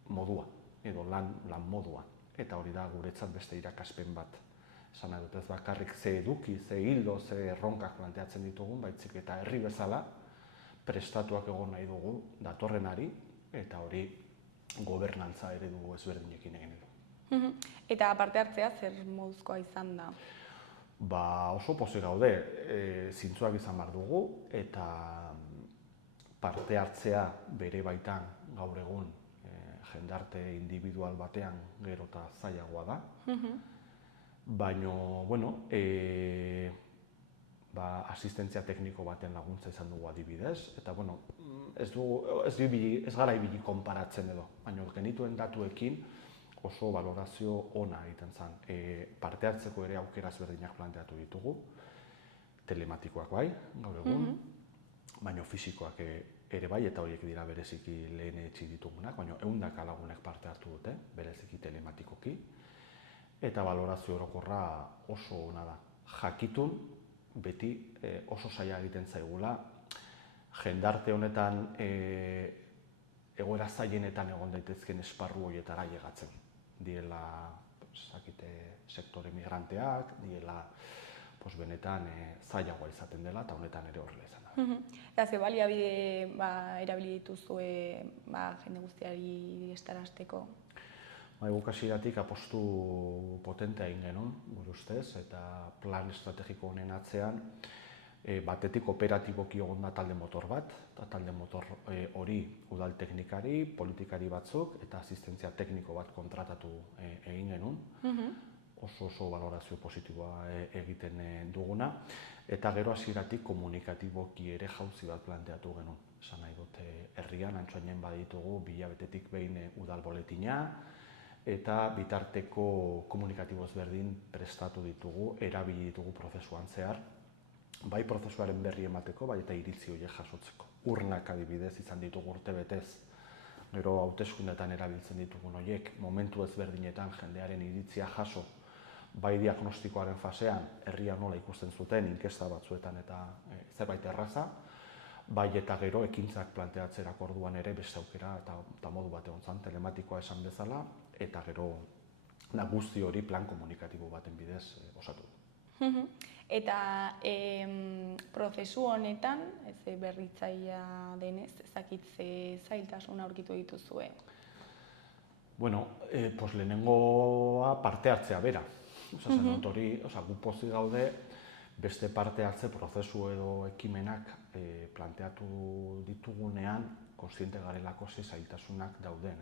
modua, edo lan modua. Eta hori da guretzat beste irakaspen bat. Esan nahi dut ez bakarrik ze eduki, ze hildo, ze erronkak planteatzen ditugun, baitzik eta herri bezala prestatuak egon nahi dugu datorrenari, eta hori gobernantza eredu ezberdinekin egin dugu. Eta parte hartzea zer moduzkoa izan da? Oso pozik gaude, zintzuak izan behar dugu, eta parte hartzea bere baitan gaur egun jendarte individual batean gero eta zailagoa da. Baina, asistentzia tekniko baten laguntza izan dugu adibidez, eta ez gara ibili konparatzen edo, baina genituen datuekin oso balorazio ona egiten zen. Parte hartzeko ere aukera ezberdinak planteatu ditugu, telematikoak bai, gaur egun, baina fisikoak ere bai, eta horiek dira bereziki lehenetsi ditugunak, baina 100 lagunek parte hartu dute, bereziki telematikoki, eta balorazio orokorra oso ona da. Jakitun, beti oso zaila egiten zaigula, jendarte honetan egoera zailenetan egon daitezken esparru horietara llegatzen. Diela sektore migranteak, diela benetan zailagoa izaten dela, eta honetan ere horrela izan da. Eta ze baliabide erabili dituzue jende guztiari estarazteko? Guk hasieratik apostu potentea egin genuen, gure ustez, eta plan estrategiko honen atzean, batetik operatiboki egon da talde motor bat, eta talde motor hori udal teknikari, politikari batzuk, eta asistentzia tekniko bat kontratatu egin genuen. Oso balorazio positiboa egiten duguna, eta gero hasieratik komunikatiboki ere jauzi bat planteatu genuen. Esan nahi dut, herrian Antsoainen baditugu 2 hilabetetik behin udal boletina, eta bitarteko komunikatibo ezberdin prestatu ditugu, erabili ditugu prozesuan zehar, bai prozesuaren berri emateko, bai eta iritzi horiek jasotzeko. Urnak adibidez izan ditugu urte betez, gero hauteskundetan erabiltzen ditugun horiek, momentu ezberdinetan jendearen iritzia jaso, bai diagnostikoaren fasean, herria nola ikusten zuten, inkesta batzuetan eta zerbait erraza, bai eta gero ekintzak planteatzerako orduan ere beste aukera eta modu bat egon zen, telematikoa esan bezala, eta gero guzti hori plan komunikatibo baten bidez osatu du. Eta prozesu honetan, berritzailea denez, ezakit ze zailtasuna aurkitu dituzue? Lehenengoa parte hartzea bera. Gu pozik gaude beste parte hartze prozesu edo ekimenak planteatu ditugunean kontziente garelako ze zailtasunak dauden.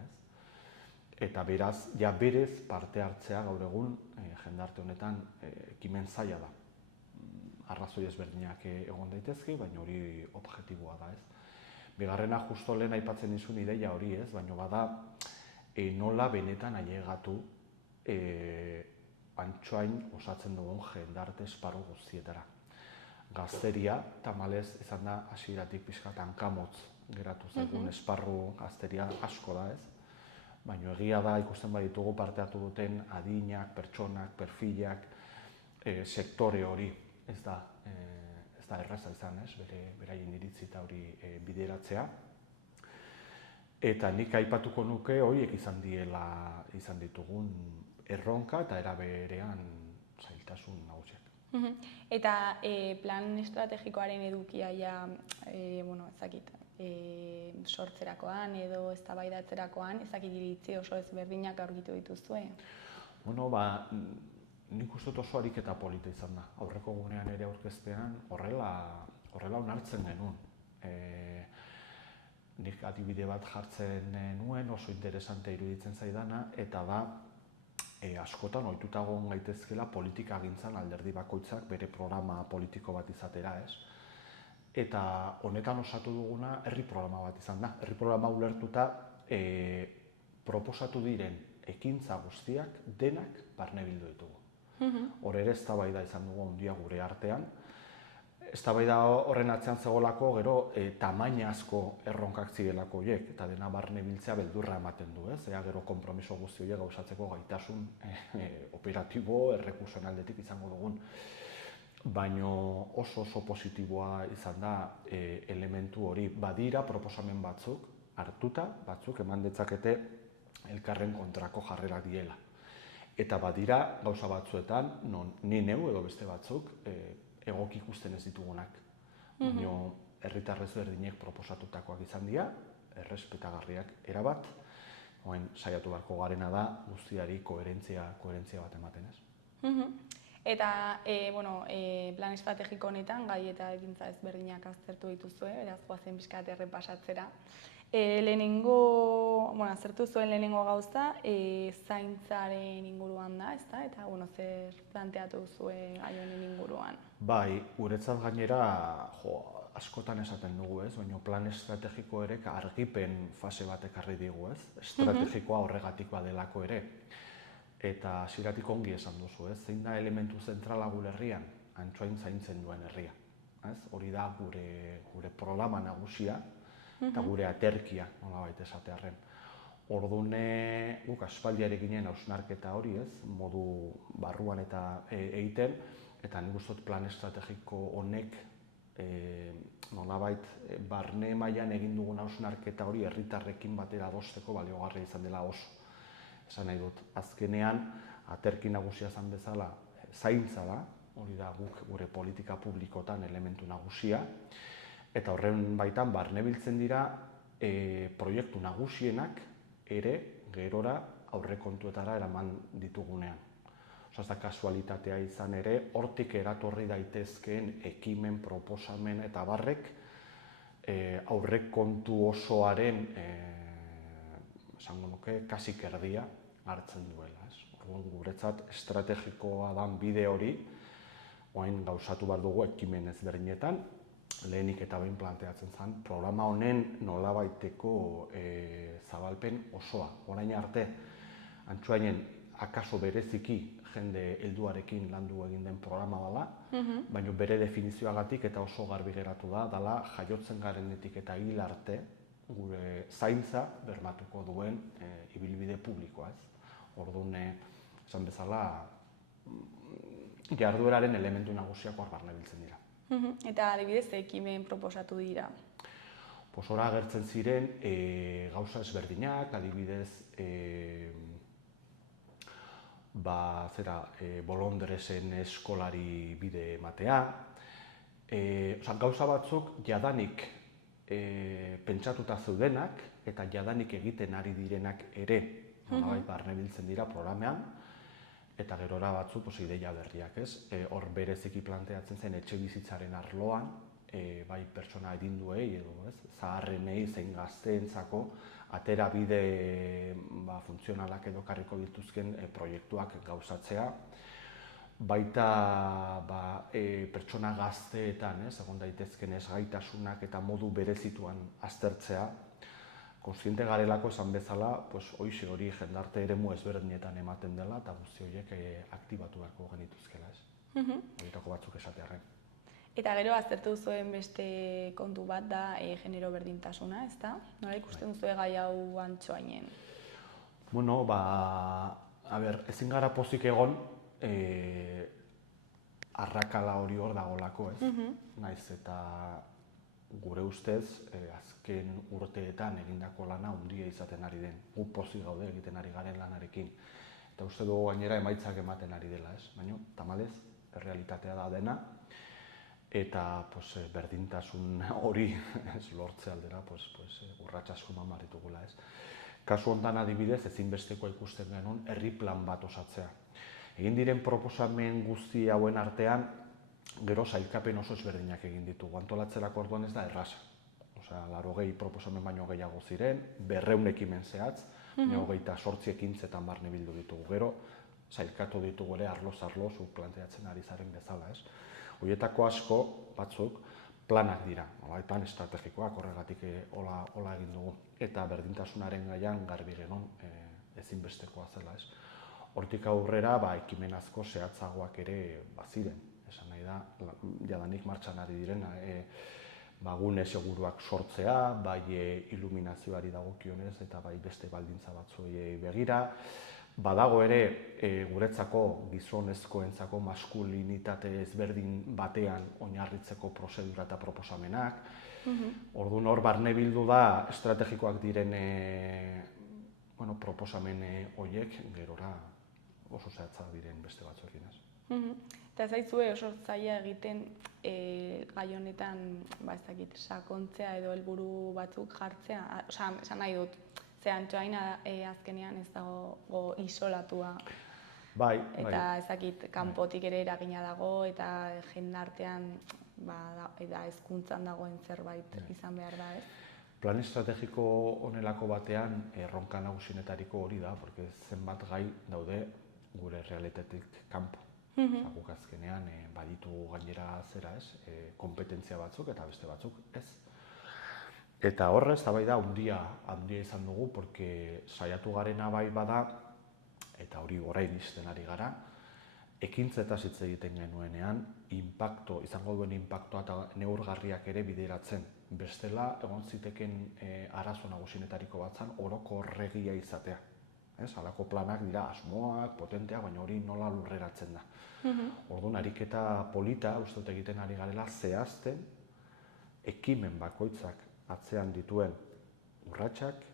Eta beraz, berez parte hartzea gaur egun jendarte honetan ekimen zaila da. Arrazoi ezberdinak egon daitezke, baina hori objektiboa da. Bigarrena justo lehen aipatzen dizun ideia hori, baina bada nola benetan ailegatu Antsoain osatzen dugun jendarte esparru guztietara. Gazteria, tamalez izan da hasieratik pixkat hankamotz geratu zaigun esparru gazteria asko da, baina egia da ikusten baditugu parte hartu duten adinak, pertsonak, perfilak, sektore hori ez da erraza izan, beraien iritzi eta hori bideratzea. Eta nik aipatuko nuke horiek izan ditugun erronka eta era berean zailtasun nagusiak. Eta plan estrategikoaren edukia sortzerakoan edo eztabaidatzerakoan ezakit iritzi oso ezberdinak aurkitu dituzue? Nik uste oso ariketa polita izan da. Aurreko gunean ere aurkezpean horrela onartzen genuen. Nik adibide bat jartzen nuen, oso interesante iruditzen zaidana, eta da askotan ohituta egon gaitezkeela politikagintzan alderdi bakoitzak bere programa politiko bat izatera, ez? Eta honetan osatu duguna herri programa bat izan da. Herri programa ulertuta proposatu diren ekintza guztiak denak barne bildu ditugu. Hor ere eztabaida izan dugu handia gure artean. Eztabaida horren atzean zegoelako gero tamainazko erronkak zirelako horiek, eta dena barne biltzea beldurra ematen du, ez? Ea gero konpromiso guzti horiek gauzatzeko gaitasun operatibo, errekursoen aldetik izango dugun. Baina oso positiboa izan da elementu hori. Badira proposamen batzuk hartuta, batzuk eman detzakete elkarren kontrako jarrerak diela. Eta badira gauza batzuetan, non ni neu edo beste batzuk egoki ikusten ez ditugunak. Baina herritar ezberdinek proposatutakoak izan dira, errespetagarriak erabat, saiatu beharko garena da guztiari koherentzia bat ematen, ez? Eta plan estrategiko honetan gai eta ekintza ezberdinak aztertu dituzue, beraz goazen pixka bat errepasatzera. Aztertu zuen lehenengo gauza zaintzaren inguruan da, ezta? Eta zer planteatu zuen gai honen inguruan? Bai, guretzat gainera askotan esaten dugu, ez? Baina plan estrategiko ere argipen fase bat ekarri digu, ez? Estrategikoa horregatik badelako ere. Eta hasieratik ongi esan duzu, ez? Zein da elementu zentrala gure herrian? Antxoain zaintzen duen herria. Hori da gure programa nagusia eta gure aterkia, nolabait esatearren. Orduan guk aspaldiarekinen hausnarketa hori, ez? Modu barruan eta egiten, eta nik uste dut plan estrategiko honek nolabait barne mailan egin dugun hausnarketa hori herritarrekin batera adosteko baliogarria izan dela oso. Esan nahi dut, azkenean, aterki nagusia izan bezala zaintza da, hori da gure politika publikotan elementu nagusia, eta horren baitan barne biltzen dira proiektu nagusienak ere gerora aurrekontuetara eraman ditugunean. Ez da kasualitatea izan ere, hortik eratorri daitezkeen ekimen, proposamen eta barrek aurrekontu osoaren esango nuke, kasik erdia hartzen duela. Guretzat estrategikoa dan bide hori, orain gauzatu behar dugu ekimen ezberdinetan, lehenik eta behin planteatzen zen, programa honen nolabaiteko zabalpen osoa. Orain arte, Antxoainen akaso bereziki jende helduarekin landu egin den programa dela, baina bere definizioagatik eta oso garbi geratu da, dela jaiotzen garenetik eta hil arte, gure zaintza bermatuko duen ibilbide publikoa, ez? Orduan, esan bezala, jardueraren elementu nagusiak hor barne biltzen dira. Eta adibidez, ekimen proposatu dira? Hor agertzen ziren gauza ezberdinak, adibidez, bolondresen eskolari bide ematea. Gauza batzuk jadanik pentsatuta zeudenak eta jadanik egiten ari direnak ere nolabait barne biltzen dira programean, eta gerora batzuk ideia berriak, ez? Hor bereziki planteatzen zen etxe bizitzaren arloan, bai pertsona adinduei edo zaharrenei zein gazteentzako atera bide funtzionalak edo karriko dituzken proiektuak gauzatzea. Baita pertsona gazteetan, egon daitezken ezgaitasunak eta modu berezituan aztertzea, kontziente garelako esan bezala, hoize hori jendarte eremu ezberdinetan ematen dela eta guzti horiek aktibatu beharko genituzkela, ez? Horietako batzuk esatearren. Eta gero aztertu zuen beste kontu bat da genero berdintasuna, ezta? Nola ikusten zuen gai hau Antxoainen? Ezin gara pozik egon arrakala hori hor dagolako, ez? Naiz eta gure ustez, azken urteetan egindako lana handia izaten ari den. Gu pozik gaude egiten ari garen lanarekin. Eta uste dugu gainera emaitzak ematen ari dela, ez? Baina, tamalez, errealitatea da dena. Eta berdintasun hori lortze aldera urrats asko eman behar ditugula, ez? Kasu honetan adibidez, ezinbestekoa ikusten genuen herri plan bat osatzea. Egin diren proposamen guzti hauen artean, gero sailkapen oso ezberdinak egin ditugu. Antolatzerako orduan ez da erraza. Osea, 80 proposamen baino gehiago ziren, 200 ekimen zehatz, 28 ekintzetan barne bildu ditugu. Gero, sailkatu ditugu ere arloz-arloz planteatzen ari zaren bezala, ez? Horietako asko, batzuk, planak dira, plan estrategikoak horregatik hola egin dugu. Eta berdintasunaren gaian garbi genuen ezinbestekoa zela, ez? Hortik aurrera, ekimen asko zehatzagoak ere baziren. Esan nahi da, jadanik martxan ari diren, gune seguruak sortzea, bai iluminazioari dagokionez eta bai beste baldintza batzuei begira. Badago ere guretzako gizonezkoentzako maskulinitate ezberdin batean oinarritzeko prozedura eta proposamenak. Orduan hor barne bildu da estrategikoak diren proposamen horiek gerora oso zehatza diren beste batzuekin, ez. Eta zaizue oso zaila egiten gai honetan, ez dakit, sakontzea edo helburu batzuk jartzea, esan nahi dut, ze Antsoain azkenean ez dago isolatua. Bai. Eta ez dakit, kanpotik ere eragina dago eta jendartean eta hezkuntzan dagoen zerbait izan behar da, ez? Plan estrategiko honelako batean erronka nagusienetariko hori da, porque zenbat gai daude gure realitatetik kanpo. Guk azkenean baditu gainera zera, ez? Kompetentzia batzuk eta beste batzuk, ez? Eta horrez, eztabaida handia izan dugu, porque saiatu garena bai bada, eta hori orain ixten ari gara, ekintzetaz hitz egiten genuenean, izango duen inpaktua eta neurgarriak ere bideratzen. Bestela, egon ziteken arazo nagusienetariko batzan, orokorregia izatea. Halako planak dira asmoak, potenteak, baina hori nola lurreratzen da. Orduan, ariketa polita, uste dut egiten ari garela, zehazten ekimen bakoitzak atzean dituen urratsak,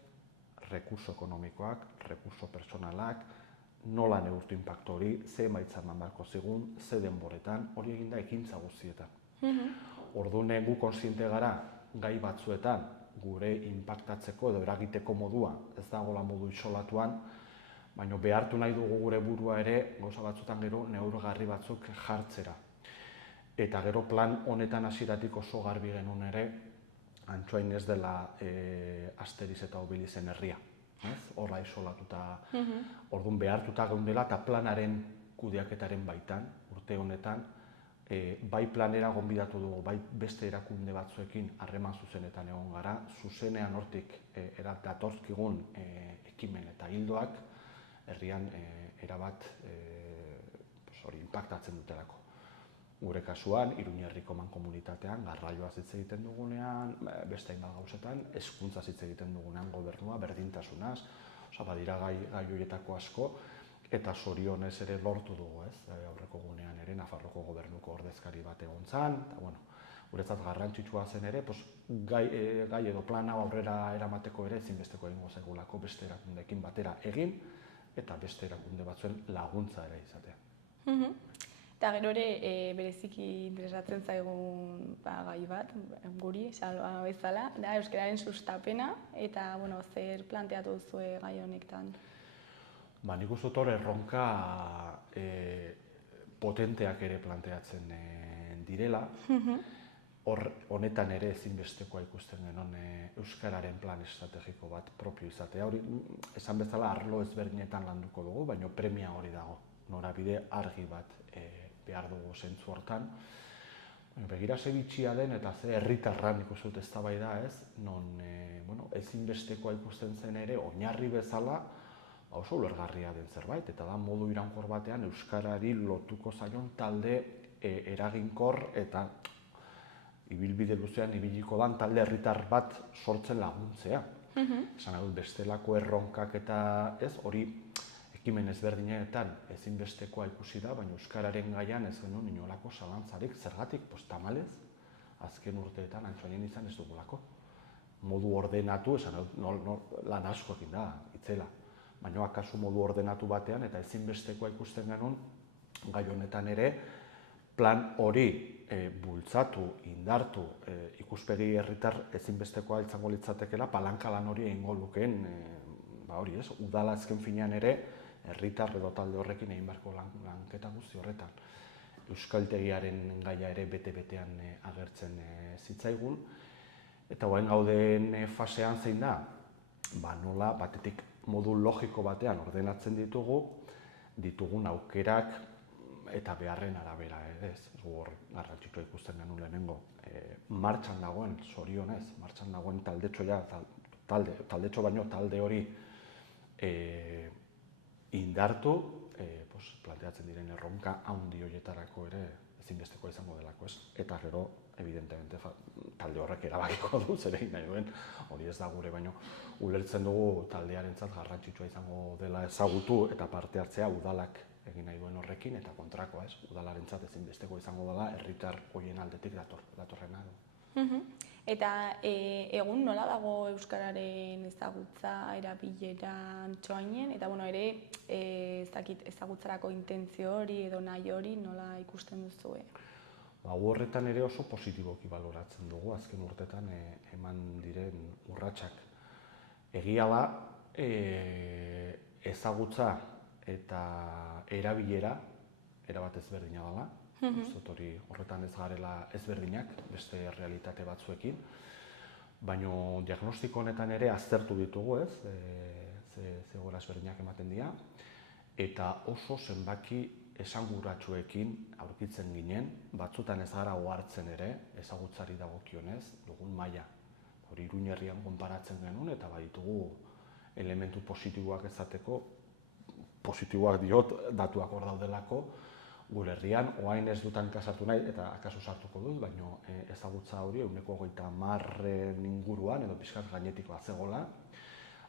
rekurso ekonomikoak, rekurso pertsonalak, nola neurtu inpaktu hori, ze emaitza eman beharko zigun, ze denboretan, hori eginda ekintza guztietan. Orduan, gu kontziente gara gai batzuetan gure inpaktatzeko edo eragiteko modua ez dagoela modu isolatuan, baina behartu nahi dugu gure burua ere gauza batzuetan gero neurgarri batzuk jartzera. Eta gero plan honetan hasieratik oso garbi genuen ere, Antsoain ez dela Asteriz eta Obilizen herria. Horra isolatuta, orduan behartuta geundela eta planaren kudeaketaren baitan, urte honetan, bai planera gonbidatu dugu, bai beste erakunde batzuekin harreman zuzenetan egon gara, zuzenean hortik datorkigun ekimen eta hildoak herrian erabat inpaktatzen dutelako. Gure kasuan, Iruñerriko mankomunitatean, garraioaz hitz egiten dugunean, beste hainbat gauzetan, hezkuntzaz hitz egiten dugunean gobernua, berdintasunaz, badira gai horietako asko, eta zorionez ere lortu dugu, aurreko gunean ere, Nafarroko gobernuko ordezkari bat egon zan, eta guretzat garrantzitsua zen ere, gai edo plan hau aurrera eramateko ere ezinbesteko egingo zaigulako beste erakundeekin batera egin, eta beste erakunde batzuen laguntza ere izatea. Eta gero ere bereziki interesatzen zaigun gai bat, guri, salba bezala, da euskararen sustapena, eta zer planteatu duzue gai honetan? Nik uste dut hor erronka potenteak ere planteatzen direla. Honetan ere ezinbestekoa ikusten genuen euskararen plan estrategiko bat propio izatea. Hori, esan bezala, arlo ezberdinetan landuko dugu, baina premia hori dago. Norabide argi bat behar dugu zentzu hortan. Begira ze bitxia den eta ze herritarran ikusten dut eztabaida, non ezinbestekoa ikusten zen ere oinarri bezala oso ulergarria den zerbait, eta da modu iraunkor batean euskarari lotuko zaion talde eraginkor eta ibilbide luzean ibiliko dan talde herritar bat sortzen laguntzea. Esan dut bestelako erronkak eta hori ekimen ezberdinetan ezinbestekoa ikusi da, baina euskararen gaian ez genuen inolako zalantzarik, zergatik, tamalez, azken urteetan Antsoainen izan ez dugulako. Modu ordenatu, lan askoekin da, itzela. Baina akaso modu ordenatu batean eta ezinbestekoa ikusten genuen, gai honetan ere, plan hori bultzatu, indartu, ikuspegi herritar ezinbestekoa izango litzatekeela, palanka lan hori egingo lukeen, hori ez, udala azken finean ere, herritar edo talde horrekin egin beharko lanketa guzti horretan. Euskaltegiaren gaia ere bete-betean agertzen zitzaigun. Eta orain gauden fasean zein da, nola batetik modu logiko batean ordenatzen ditugun aukerak eta beharren arabera ere ez. Hor garrantzitsua ikusten genuen lehenengo. Martxan dagoen, zorionez, martxan dagoen taldetxo baino talde hori indartu, planteatzen diren erronka handi horietarako ere ezinbestekoa izango delako ez. Eta gero, evidentemente, talde horrek erabakiko du, zer egin nahi duen, hori ez da gure, baino ulertzen dugu taldearentzat garrantzitsua izango dela ezagutu eta parte hartzea udalak egin nahi duen horrekin, eta kontrakoa ez, udalarentzat ezinbestekoa izango dela herritar horien aldetik datorrena. Eta egun nola dago euskararen ezagutza, erabilera Antsoainen, eta ere ezagutzarako intentzio hori edo nahi hori nola ikusten duzue? Horretan ere oso positiboki baloratzen dugu, azken urtetan eman diren urratsak. Egia da, ezagutza eta erabilera erabat ezberdina dela. Hori horretan ez garela ezberdinak, beste realitate batzuekin. Baina diagnostiko honetan ere aztertu ditugu ez, zegoela ezberdinak ematen dira. Eta oso zenbaki esanguratsuekin aurkitzen ginen, batzutan ez gara ohartzen ere, ezagutzari dagokionez, dugun maila. Hori Iruña herrian konparatzen genuen eta baditugu elementu positiboak ezateko, positiboak diot, datuak hor daudelako, gure herrian, orain ez dutan kasatu nahi, eta akaso sartuko dut, baina ezagutza hori 90% inguruan, edo pixkat gainetik bat zegoela.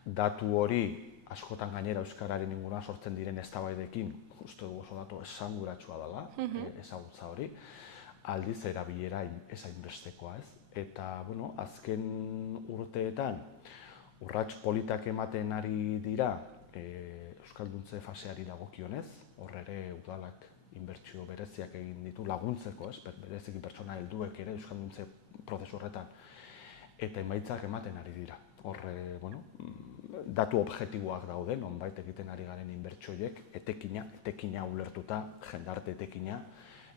Datu hori, askotan gainera euskararen inguruan sortzen diren eztabaidekin, uste dugu oso datu esanguratsua dela, ezagutza hori, aldiz erabilera ez hainbestekoa ez. Eta, azken urteetan, urrats politak ematen ari dira euskalduntze faseari dagokionez, hor ere udalak inbertsio bereziak egin ditu laguntzeko, bereziki pertsona helduek ere euskalduntze prozesu horretan, eta emaitzak ematen ari dira. Hor, datu objektiboak daude, nonbait egiten ari garen inbertsioiek, etekina ulertuta, jendarte etekina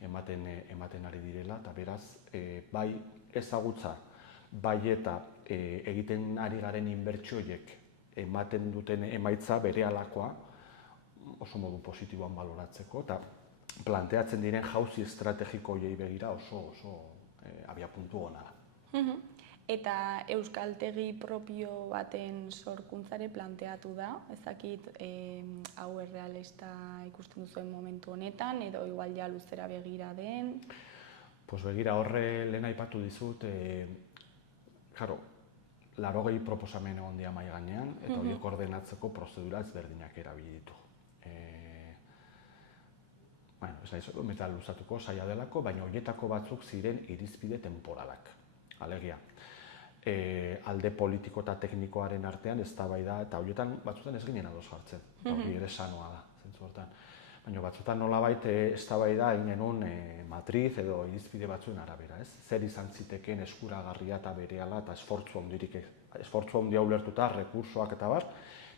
ematen ari direla, eta beraz, bai ezagutza, bai eta egiten ari garen inbertsioiek ematen duten emaitza berealakoa oso modu positiboan baloratzeko, eta planteatzen diren jauzi estrategiko horiei begira oso abiapuntu ona da. Eta euskaltegi propio baten sorkuntzare planteatu da, ezakit hau errealista ikusten duzuen momentu honetan, edo igual ja luzera begira den? Begira, horre lehen aipatu dizut, 80 proposamen egon dira mahai gainean, eta horiek ordenatzeko prozedura ezberdinak erabili ditu. Ez nahi meta luzatuko zaila delako, baina horietako batzuk ziren irizpide temporalak. Alegia, alde politiko eta teknikoaren artean eztabaida eta horietan batzutan ez ginen ados jartzen. Hori ere sanoa da, zentzu hortan. Baina batzutan nolabait eztabaida egin genuen matriz edo irizpide batzuen arabera, ez? Zer izan zitekeen eskuragarria eta berehala eta esfortzu handia ulertuta, rekursoak eta bar,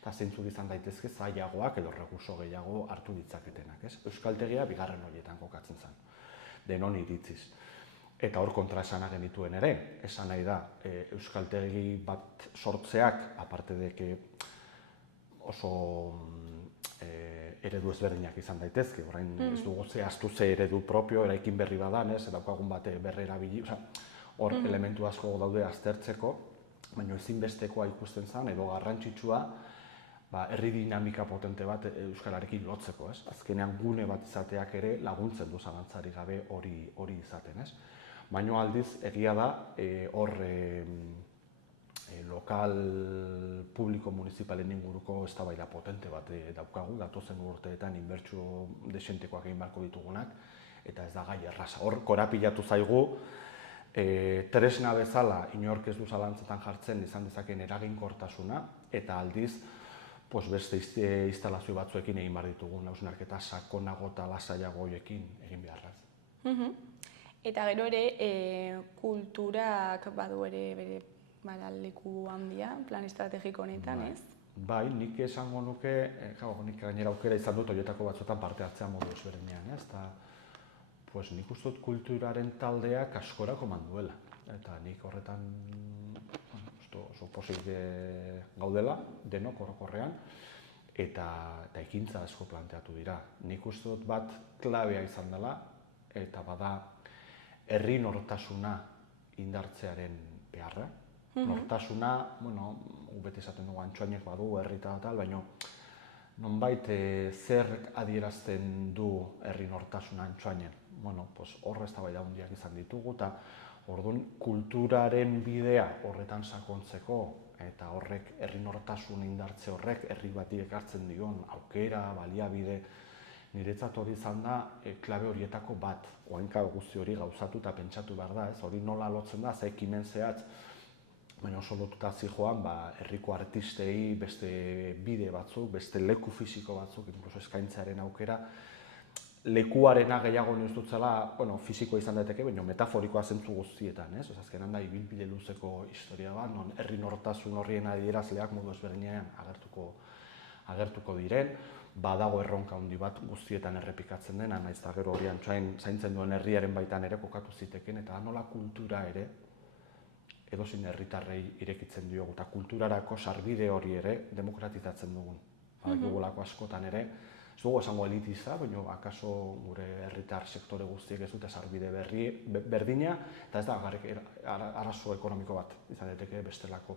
eta zeintzuk izan daitezke zailagoak edo rekurso gehiago hartu ditzaketenak, ez? Euskaltegia bigarren horietan kokatzen zen, denon iritziz. Eta hor kontraesana genituen ere, esan nahi da, euskaltegi bat sortzeak, aparte deke oso eredu ezberdinak izan daitezke, orain ez dugu zehaztu ze eredu propio, eraikin berri badan, ez, daukagun bate berrera bili, hor elementu asko daude aztertzeko, baina ezinbestekoa ikusten zen, edo garrantzitsua, herri dinamika potente bat euskararekin lotzeko, ez? Azkenean gune bat izateak ere laguntzen du zalantzarik gabe hori izaten, ez? Baina aldiz, egia da, hor lokal publiko municipalen inguruko eztabaida potente bat daukagu, datozen urteetan inbertsio desentekoak egin beharko ditugunak, eta ez da gai erraza. Hor, korapilatu zaigu, tresna bezala inork ez du zalantzetan jartzen izan dezakeen eraginkortasuna, eta aldiz, beste instalazio batzuekin egin behar ditugun, hausnarketa sakonago eta lasaiago horiekin egin beharraz. Eta gero ere, kulturak badu ere bere leku handia, plan estrategiko honetan, ez? Bai, nik esango nuke, nik gainera aukera izan dut horietako batzuetan parte hartzea modu ezberdinean, ez? Eta nik uste dut kulturaren taldeak askorako manduela. Eta nik horretan oso pozik gaudela, denok orokorrean, eta ekintza asko planteatu dira. Nik uste dut bat klabea izan dela, eta bada herri nortasuna indartzearen beharra. Nortasuna, beti esaten dugu Antsoainek badu herri eta tal, baina nonbait zer adierazten du herri nortasuna Antsoainen. Horre eztabaida handiak izan ditugu, eta orduan kulturaren bidea horretan sakontzeko, eta horrek herri nortasuna indartze horrek herri bati ekartzen dion aukera, baliabide, niretzat hori izan da klabe horietako bat. Oainka guzti hori gauzatu eta pentsatu behar da, hori nola lotzen da, ze ekimen zehatz, baina oso lotuta zijoan herriko artistei beste bide batzuk, beste leku fisiko batzuk, inkluso eskaintzearen aukera, lekuarena gehiago ni dut zela, fisikoa izan daiteke, baina metaforikoa zentzu guztietan, ez? Azkenan da, ibilbide luzeko historia bat, non herri nortasun horrien adierazleak modu ezberdinean agertuko diren, badago erronka handi bat guztietan errepikatzen dena, naiz eta gero hori Antsoain zaintzen duen herriaren baitan ere kokatu ziteken, eta nola kultura ere, edozein herritarrei irekitzen diogu, eta kulturarako sarbide hori ere demokratizatzen dugun. Badakigulako askotan ere, ez dugu esango elitista, baina akaso gure herritar sektore guztiek ez dute sarbide berdina, eta ez da arazo ekonomiko bat izan daiteke bestelako.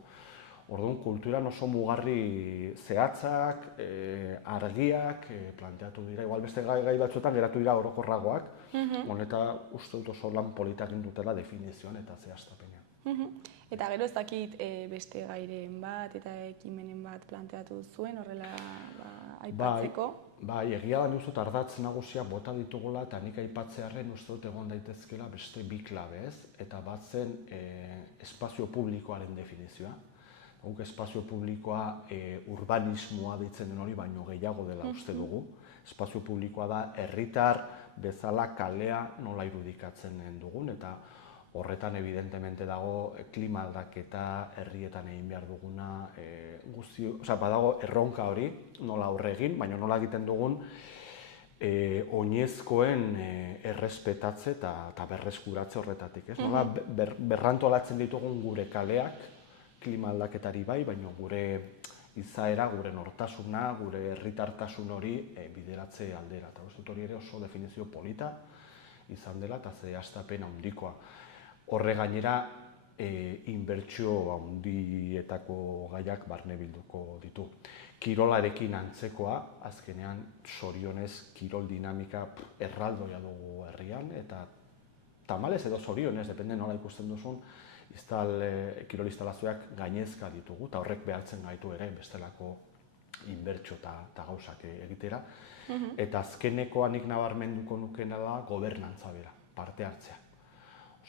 Orduan, kulturan oso mugarri zehatzak, argiak planteatu dira, igual beste gai batzuetan geratu dira orokorragoak, honeta uste dut oso lan politak dutela definizioan eta zehaztapenean. Eta gero ez dakit beste gairen bat eta ekimenen bat planteatu zuen, horrela aipatzeko? Bai, egia da niuzut ardatz nagusia bota ditugula eta nik aipatzearren uste dut egon daitezkela beste bi klabe, ez? Eta bat zen espazio publikoaren definizioa. Guk espazio publikoa urbanismoa deitzen den hori baino gehiago dela uste dugu. Espazio publikoa da herritar bezala kalea nola irudikatzen dugun, eta horretan evidentemente dago klima aldaketa herrietan egin behar duguna badago erronka hori nola aurre egin, baina nola egiten dugun oinezkoen errespetatze eta berreskuratze horretatik. Nola berrantolatzen ditugun gure kaleak, klima aldaketari bai, baina gure izaera, gure nortasuna, gure herritartasun hori bideratze aldera. Eta uste dut hori ere oso definizio polita izan dela eta zehaztapen handikoa. Horre gainera, inbertsio handietako gaiak barne bilduko ditu. Kirolarekin antzekoa, azkenean zorionez kirol dinamika erraldoia dugu herrian, eta tamalez edo zorionez, depende nola ikusten duzun, kirol instalazioak gainezka ditugu, eta horrek behartzen gaitu ere bestelako inbertsio eta gauzak egitera. Eta azkenekoa nik nabarmenduko nukena da gobernantza bera, parte hartzea.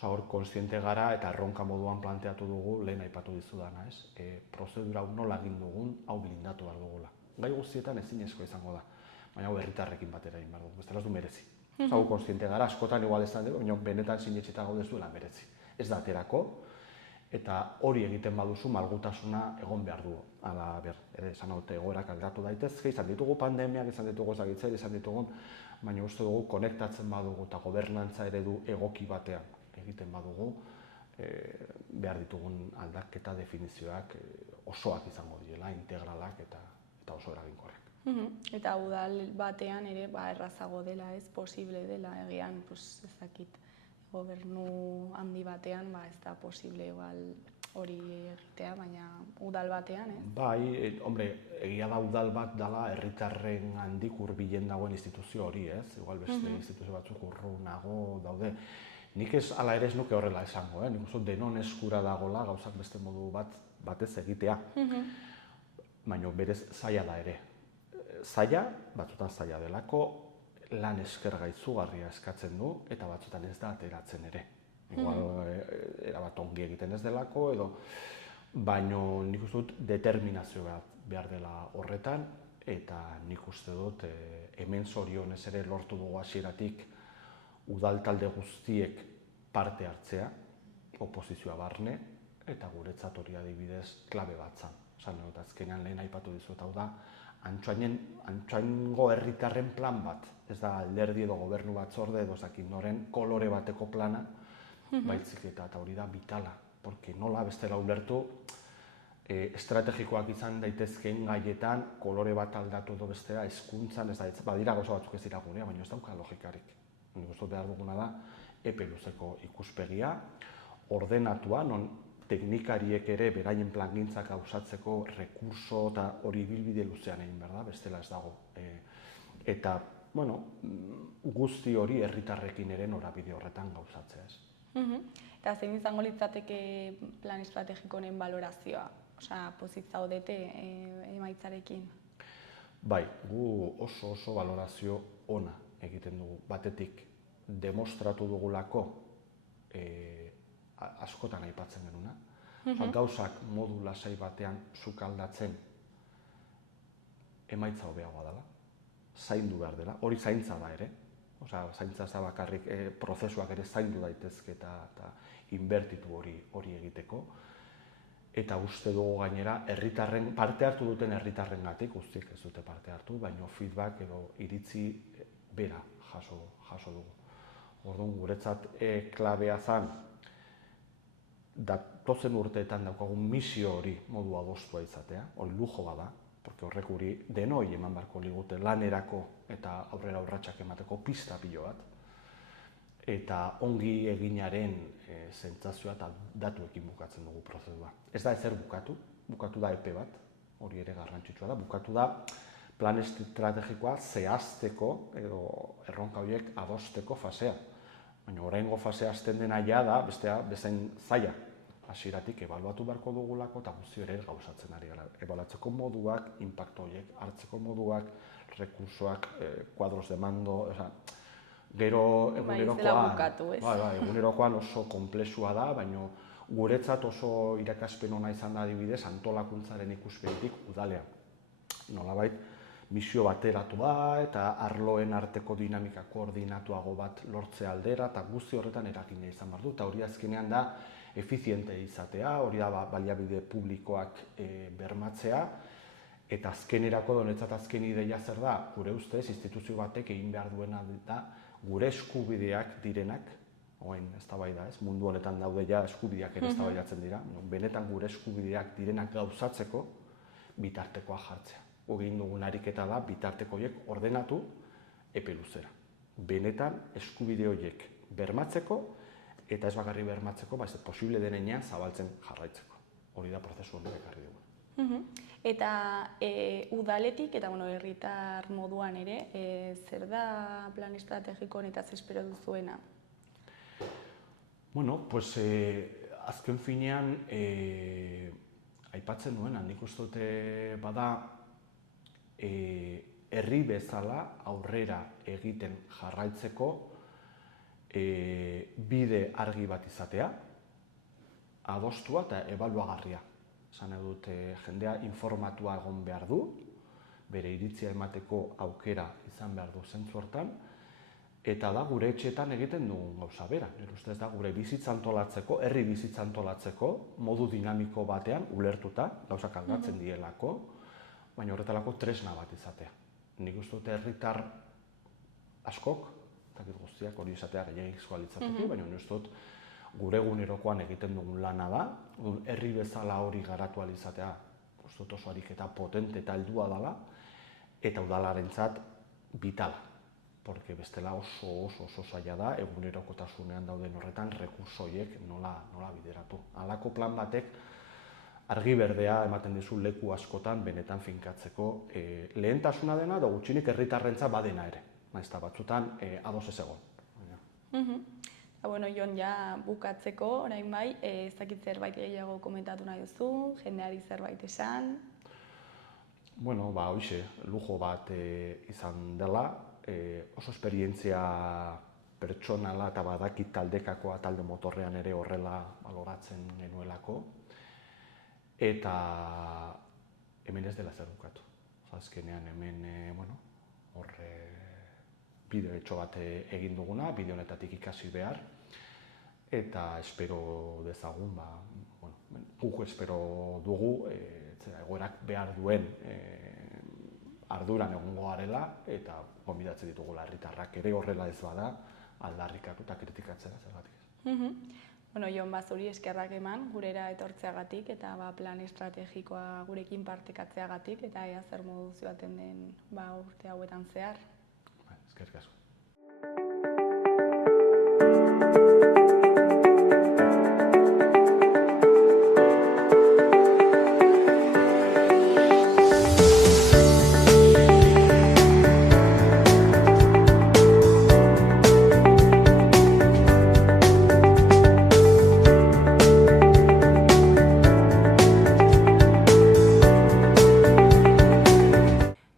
Hor, kontziente gara eta erronka moduan planteatu dugu lehen aipatu dizudana, ez? Prozedura hau nola egin dugun, hau blindatu behar dugula. Gai guztietan ezinezko izango da, baina hau herritarrekin batera egin behar dugu, bestela ez du merezi. Hau kontziente gara, askotan igual ezan dugu, baina benetan sinetxeta gaude ez duela merezi. Ez da aterako, eta hori egiten baduzu malgutasuna egon behar du. Hala, esan haute egoerak aldatu daitezke, izan ditugu pandemiak, izan ditugu ezagitzer, izan ditugun, baina uste dugu konektatzen badugu eta gobernantza eredu egoki batean egiten badugu, behar ditugun aldaketa definizioak osoak izango direla, integralak eta oso eraginkorrak. Eta udal batean ere errazago dela, ez posible dela, egian, ez dakit, gobernu handi batean ez da posible hori egitea, baina udal batean, ez? Bai, hombre, egia da udal bat dela herritarren handik hurbilen dagoen instituzio hori, ez? Igual beste instituzio batzuk urrunago daude. Nik ala ere ez nuke horrela esango, nik uste denon eskura dagoela gauzak beste modu batez egitea. Baina berez zaila da ere. Zaila, batzutan zaila delako, lan eskerga izugarria eskatzen du, eta batzutan ez da ateratzen ere. Igual, erabat ongi egiten ez delako, edo, baina nik uste dut determinazio behar dela horretan, eta nik uste dut hemen zorionez ere lortu dugu hasieratik udal talde guztiek parte hartzea, oposizioa barne, eta guretzat hori adibidez klabe bat zan. Eta azkenean lehen aipatu dizut, hau da, Antsoaingo herritarren plan bat, ez da alderdi edo gobernu batzorde edo zakin noren kolore bateko plana, baizik eta hori da vitala, porque nola bestela ulertu estrategikoak izan daitezkeen gaietan kolore bat aldatu edo bestera hezkuntzan, ez da, badira gauza batzuk ez dira gurea, baina ez dauka logikarik. Nik uste behar duguna da epe luzeko ikuspegia, ordenatua, non teknikariek ere beraien plangintzak gauzatzeko rekurso eta hori bilbide luzean egin behar da, bestela ez dago. Eta, bueno, guzti hori herritarrekin ere norabide horretan gauzatzea ez. Eta zein izango litzateke plan estrategiko honen balorazioa? Osea, pozik zaudete emaitzarekin? Bai, gu oso balorazio ona egiten dugu. Batetik, demostratu dugulako askotan aipatzen genuna. Gauzak modu lasai batean sukaldatzen emaitza hobeagoa dela, zaindu behar dela, hori zaintza da ere. Zaintza ez da bakarrik prozesuak ere zaindu daitezke eta inbertitu hori egiteko. Eta uste dugu gainera, parte hartu duten herritarrengatik, guztiek ez dute parte hartu, baina feedback edo iritzi bera jaso dugu. Orduan, guretzat klabea zan, datozen urteetan daukagun misio hori modu adostua izatea, hori lujo bada, porque horrek guri denoi eman beharko ligute lanerako eta aurrera urratsak emateko pista pilo bat, eta ongi eginaren sentsazioa eta datuekin bukatzen dugu prozedua. Ez da ezer bukatu da epe bat, hori ere garrantzitsua da, bukatu da plan estrategikoa zehazteko edo erronka horiek adosteko fasea. Baina oraingo fasea hasten dena ja da, bestea bezain zaila. Hasieratik ebaluatu beharko dugulako eta guzti ere gauzatzen ari gara. Ebaluatzeko moduak, inpaktu horiek hartzeko moduak, rekursoak, kuadros de mando, gero egunerokoan oso konplexua da, baina guretzat oso irakaspen ona izan da adibidez antolakuntzaren ikuspegitik udalean. Nolabait misio bateratua eta arloen arteko dinamika koordinatuago bat lortze aldera eta guzti horretan eragina izan behar du. Eta hori azkenean da efiziente izatea, hori da baliabide publikoak bermatzea, eta azkenerako donetzat azken ideia zer da, gure ustez, instituzio batek egin behar duena da gure eskubideak direnak, oain eztabaida ez, mundu honetan daude ja eskubideak ere eztabaidatzen dira, benetan gure eskubideak direnak gauzatzeko bitartekoa jartzea. Egin dugun ariketa da bitarteko horiek ordenatu epe luzera. Benetan eskubide horiek bermatzeko eta ez bakarri bermatzeko, ez posible denean zabaltzen jarraitzeko. Hori da prozesu honek ekarri dugu. Eta udaletik eta herritar moduan ere, zer da plan estrategiko honetaz espero duzuena? Azken finean aipatzen duena, nik uste dute bada herri bezala aurrera egiten jarraitzeko bide argi bat izatea, adostua eta ebaluagarria. Esan dut, jendea informatua egon behar du, bere iritzia emateko aukera izan behar du zentzu hortan, eta da gure etxeetan egiten dugun gauza bera. Nire ustez da gure bizitza antolatzeko, herri bizitza antolatzeko, modu dinamiko batean ulertuta, gauzak aldatzen dielako, baina horretalako tresna bat izatea. Nik uste dute herritar askok, eta guztiak hori izatea gehiagizkoa litzateke, baina nire uste dut gure egunerokoan egiten dugun lana da, herri bezala hori garatu ahal izatea, uste dut oso ariketa potente eta heldua dela, eta udalarentzat vitala. Porque bestela oso zaila da, egunerokotasunean dauden horretan, rekurso horiek nola bideratu. Halako plan batek argi berdea ematen dizu leku askotan benetan finkatzeko lehentasuna dena, edo gutxinik herritarrentza badena ere. Nahiz eta batzutan ados ez egon. Bueno, Jon, ja bukatzeko, orain bai, ez dakit zerbait gehiago komentatu nahi duzu, jendeari zerbait esan. Bueno, hoxe, lujo bat izan dela, oso esperientzia pertsonala eta badakit taldekakoa, talde motorrean ere horrela baloratzen genuelako, eta hemen ez dela zer bukatu. Azkenean hemen, hor bideo bat egin duguna, bideo honetatik ikasi behar, eta espero dezagun, guk espero dugu, egoerak behar duen arduran egongo garela, eta gonbidatzen ditugula herritarrak ere horrela ez bada, aldarrikatu eta kritikatzera zergatik ez. Bueno, Jon, zuri eskerrak eman gurera etortzeagatik eta plan estrategikoa gurekin partekatzeagatik eta ea zer modu zioaten den urte hauetan zehar. Eskerrik asko.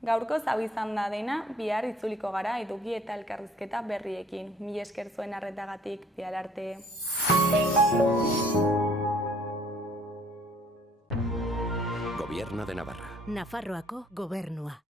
Gaurkoz hau izan da dena, bihar itzuliko gara eduki eta elkarrizketa berriekin. Mila esker zuen arretagatik, bihar arte. Gobierno de Navarra. Nafarroako gobernua.